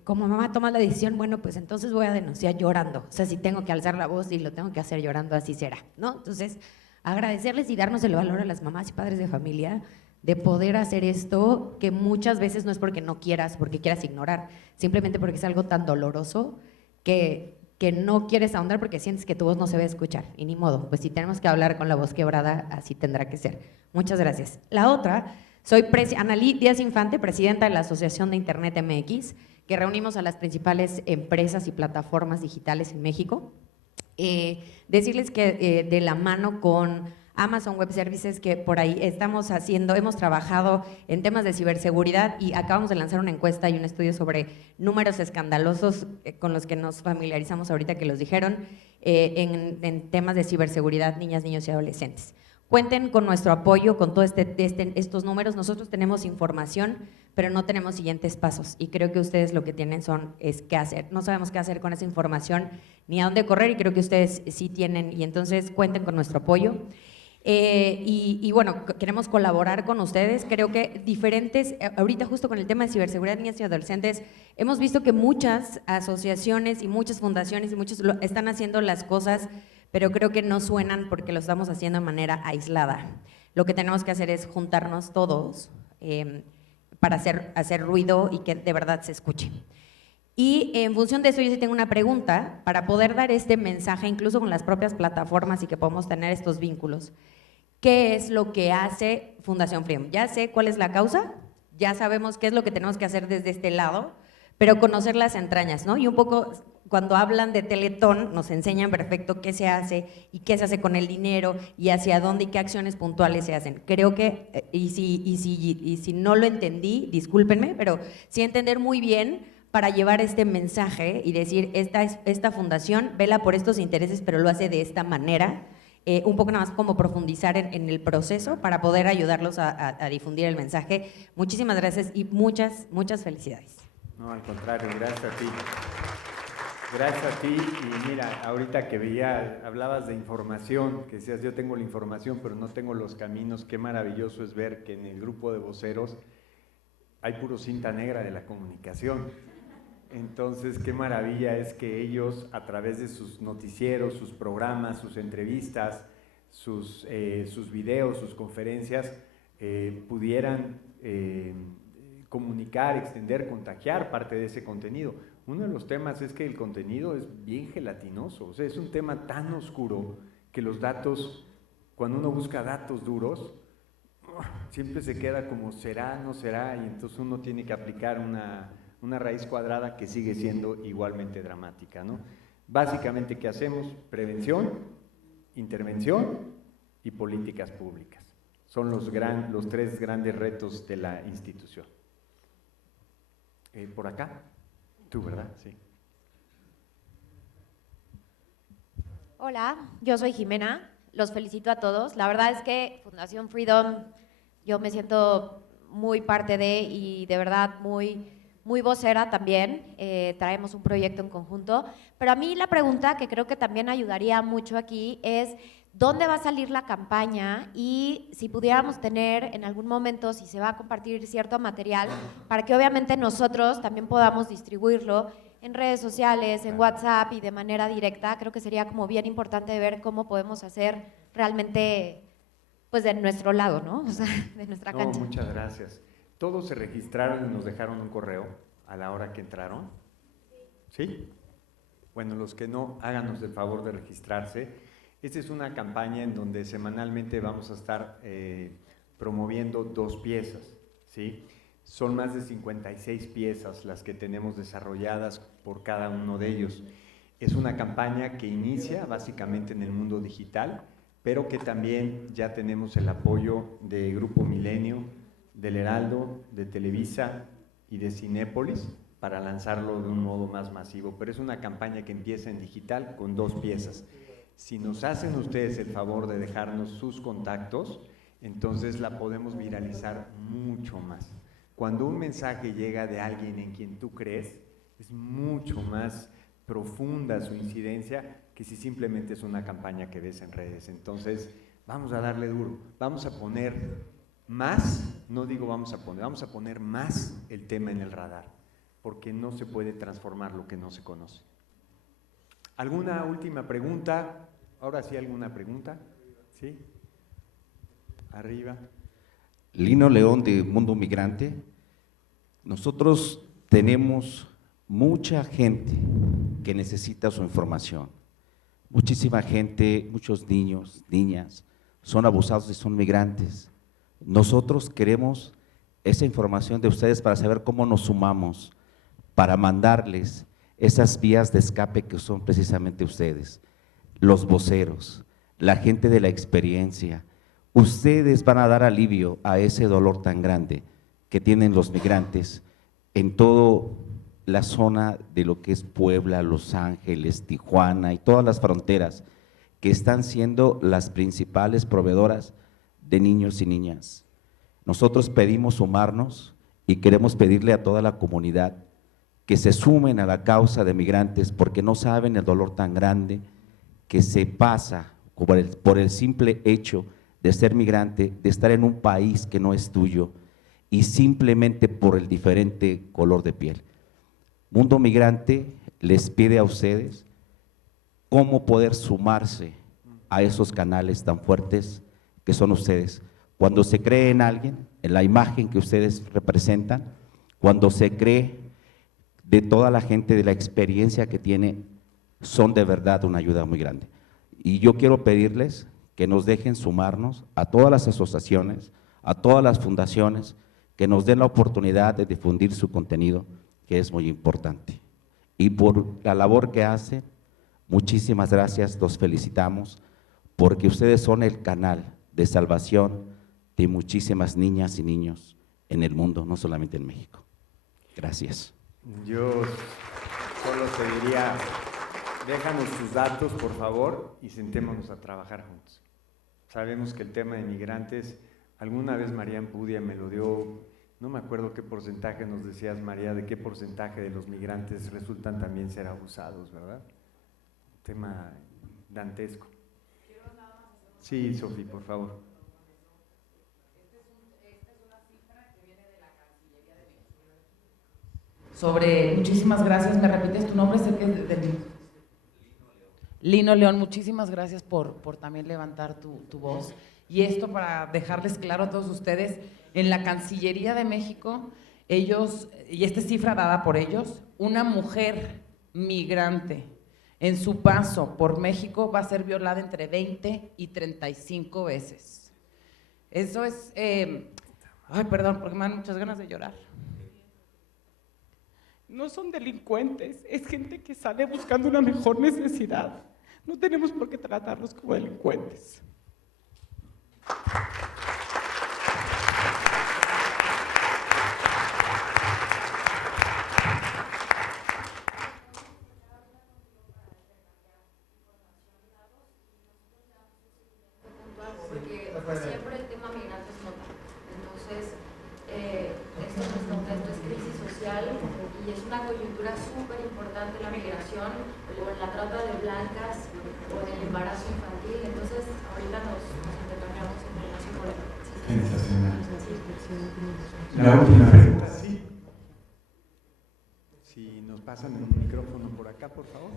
como mamá tomas la decisión, bueno, pues entonces voy a denunciar llorando. O sea, si tengo que alzar la voz y lo tengo que hacer llorando, así será, ¿no? Entonces, agradecerles y darnos el valor a las mamás y padres de familia de poder hacer esto, que muchas veces no es porque no quieras, porque quieras ignorar, simplemente porque es algo tan doloroso que no quieres ahondar porque sientes que tu voz no se va a escuchar, y ni modo, pues si tenemos que hablar con la voz quebrada, así tendrá que ser. Muchas gracias. La otra, soy Analí Díaz Infante, presidenta de la Asociación de Internet MX, que reunimos a las principales empresas y plataformas digitales en México. Decirles que de la mano con Amazon Web Services, que por ahí hemos trabajado en temas de ciberseguridad y acabamos de lanzar una encuesta y un estudio sobre números escandalosos con los que nos familiarizamos ahorita que los dijeron en temas de ciberseguridad, niñas, niños y adolescentes. Cuenten con nuestro apoyo, con todos estos números. Nosotros tenemos información, pero no tenemos siguientes pasos y creo que ustedes lo que tienen es qué hacer. No sabemos qué hacer con esa información ni a dónde correr y creo que ustedes sí tienen, y entonces cuenten con nuestro apoyo. Y bueno, queremos colaborar con ustedes. Creo que ahorita justo con el tema de ciberseguridad de niñas y adolescentes, hemos visto que muchas asociaciones y muchas fundaciones y muchos están haciendo las cosas, pero creo que no suenan porque lo estamos haciendo de manera aislada. Lo que tenemos que hacer es juntarnos todos para hacer ruido y que de verdad se escuche. Y en función de eso yo sí tengo una pregunta para poder dar este mensaje incluso con las propias plataformas y que podamos tener estos vínculos. ¿Qué es lo que hace Fundación Freedom? Ya sé cuál es la causa, ya sabemos qué es lo que tenemos que hacer desde este lado, pero conocer las entrañas, ¿no? Y un poco cuando hablan de Teletón nos enseñan perfecto qué se hace y qué se hace con el dinero y hacia dónde y qué acciones puntuales se hacen. Creo que, y si no lo entendí, discúlpenme, pero sí entender muy bien para llevar este mensaje y decir, esta fundación vela por estos intereses, pero lo hace de esta manera, un poco nada más como profundizar en el proceso para poder ayudarlos a difundir el mensaje. Muchísimas gracias y muchas felicidades. No, al contrario, gracias a ti. Gracias a ti. Y mira, ahorita que veía, hablabas de información, que decías, yo tengo la información, pero no tengo los caminos. Qué maravilloso es ver que en el grupo de voceros hay puro cinta negra de la comunicación. Entonces, qué maravilla es que ellos, a través de sus noticieros, sus programas, sus entrevistas, sus videos, sus conferencias, pudieran comunicar, extender, contagiar parte de ese contenido. Uno de los temas es que el contenido es bien gelatinoso, o sea, es un tema tan oscuro que los datos, cuando uno busca datos duros, siempre se queda como será, no será, y entonces uno tiene que aplicar una raíz cuadrada que sigue siendo igualmente dramática, ¿no? Básicamente, ¿qué hacemos? Prevención, intervención y políticas públicas. Son los tres grandes retos de la institución. Por acá, tú, ¿verdad? Sí. Hola, yo soy Jimena, los felicito a todos. La verdad es que Fundación Freedom, yo me siento muy parte de, y de verdad muy vocera también, traemos un proyecto en conjunto, pero a mí la pregunta que creo que también ayudaría mucho aquí es ¿dónde va a salir la campaña? Y si pudiéramos tener en algún momento, si se va a compartir cierto material, para que obviamente nosotros también podamos distribuirlo en redes sociales, en WhatsApp y de manera directa, creo que sería como bien importante ver cómo podemos hacer realmente, pues de nuestro lado, ¿no? O sea, de nuestra cancha. Muchas gracias. Todos se registraron y nos dejaron un correo a la hora que entraron. ¿Sí? Bueno, los que no, háganos el favor de registrarse. Esta es una campaña en donde semanalmente vamos a estar promoviendo 2 piezas, ¿sí? Son más de 56 piezas las que tenemos desarrolladas por cada uno de ellos. Es una campaña que inicia básicamente en el mundo digital, pero que también ya tenemos el apoyo de Grupo Milenio, del Heraldo, de Televisa y de Cinépolis para lanzarlo de un modo más masivo. Pero es una campaña que empieza en digital con 2 piezas. Si nos hacen ustedes el favor de dejarnos sus contactos, entonces la podemos viralizar mucho más. Cuando un mensaje llega de alguien en quien tú crees, es mucho más profunda su incidencia que si simplemente es una campaña que ves en redes. Entonces, vamos a darle duro, vamos a poner más, no digo vamos a poner más el tema en el radar, porque no se puede transformar lo que no se conoce. ¿Alguna última pregunta? Ahora sí, ¿alguna pregunta? ¿Sí? Arriba. Lino León de Mundo Migrante. Nosotros tenemos mucha gente que necesita su información. Muchísima gente, muchos niños, niñas, son abusados y son migrantes. Nosotros queremos esa información de ustedes para saber cómo nos sumamos, para mandarles esas vías de escape que son precisamente ustedes, los voceros, la gente de la experiencia. Ustedes van a dar alivio a ese dolor tan grande que tienen los migrantes en toda la zona de lo que es Puebla, Los Ángeles, Tijuana y todas las fronteras que están siendo las principales proveedoras de niños y niñas. Nosotros pedimos sumarnos y queremos pedirle a toda la comunidad que se sumen a la causa de migrantes porque no saben el dolor tan grande que se pasa por el simple hecho de ser migrante, de estar en un país que no es tuyo y simplemente por el diferente color de piel. Mundo Migrante les pide a ustedes cómo poder sumarse a esos canales tan fuertes que son ustedes. Cuando se cree en alguien, en la imagen que ustedes representan, cuando se cree de toda la gente, de la experiencia que tiene, son de verdad una ayuda muy grande. Y yo quiero pedirles que nos dejen sumarnos a todas las asociaciones, a todas las fundaciones, que nos den la oportunidad de difundir su contenido, que es muy importante. Y por la labor que hacen, muchísimas gracias, los felicitamos, porque ustedes son el canal de salvación de muchísimas niñas y niños en el mundo, no solamente en México. Gracias. Yo solo te diría, déjanos tus datos, por favor, y sentémonos a trabajar juntos. Sabemos que el tema de migrantes, alguna vez María Ampudia me lo dio, no me acuerdo qué porcentaje nos decías, María, de qué porcentaje de los migrantes resultan también ser abusados, ¿verdad? Un tema dantesco. Sí, Sofi, por favor. Muchísimas gracias, ¿me repites tu nombre? Sé que es de Lino León, muchísimas gracias por también levantar tu voz. Y esto para dejarles claro a todos ustedes, en la Cancillería de México, ellos, y esta es cifra dada por ellos, una mujer migrante en su paso por México va a ser violada entre 20 y 35 veces. Eso es, ay, perdón, porque me dan muchas ganas de llorar. No son delincuentes, es gente que sale buscando una mejor necesidad. No tenemos por qué tratarlos como delincuentes. Porque siempre el tema migrante es nota. Entonces, esto no es nota, esto es crisis social y es una coyuntura súper importante la migración o la trata de blancas o el embarazo infantil. Entonces, ahorita nos intercambiamos información por eso. Sensacional. La última pregunta, sí. Si nos pasan el micrófono por acá, por favor.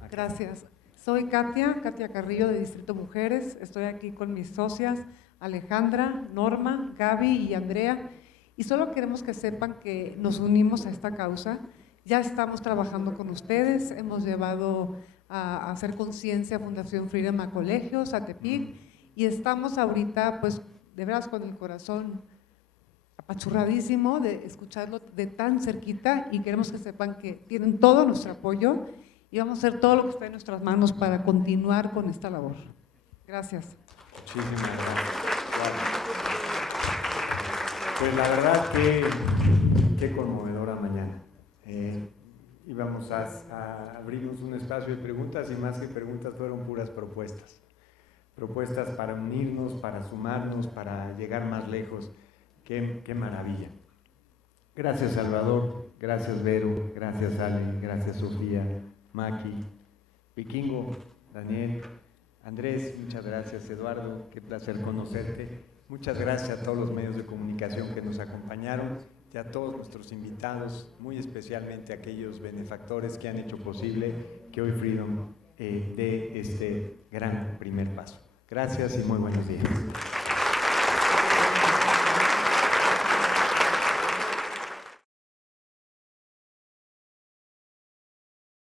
Acá. Gracias. Soy Katia Carrillo de Distrito Mujeres. Estoy aquí con mis socias Alejandra, Norma, Gaby y Andrea. Y solo queremos que sepan que nos unimos a esta causa. Ya estamos trabajando con ustedes. Hemos llevado a hacer conciencia a Fundación Freedom a colegios, a Tepic. Y estamos ahorita, pues, de veras con el corazón apachurradísimo de escucharlo de tan cerquita. Y queremos que sepan que tienen todo nuestro apoyo. Y vamos a hacer todo lo que está en nuestras manos para continuar con esta labor. Gracias. Muchísimas gracias. Pues la verdad qué conmovedora mañana. Íbamos a abrirnos un espacio de preguntas y más que preguntas fueron puras propuestas. Propuestas para unirnos, para sumarnos, para llegar más lejos. Qué maravilla. Gracias Salvador, gracias Vero, gracias Ale, gracias Sofía, Maki, Vikingo, Daniel, Andrés, muchas gracias Eduardo, qué placer conocerte. Muchas gracias a todos los medios de comunicación que nos acompañaron y a todos nuestros invitados, muy especialmente a aquellos benefactores que han hecho posible que hoy Freedom dé este gran primer paso. Gracias y muy buenos días.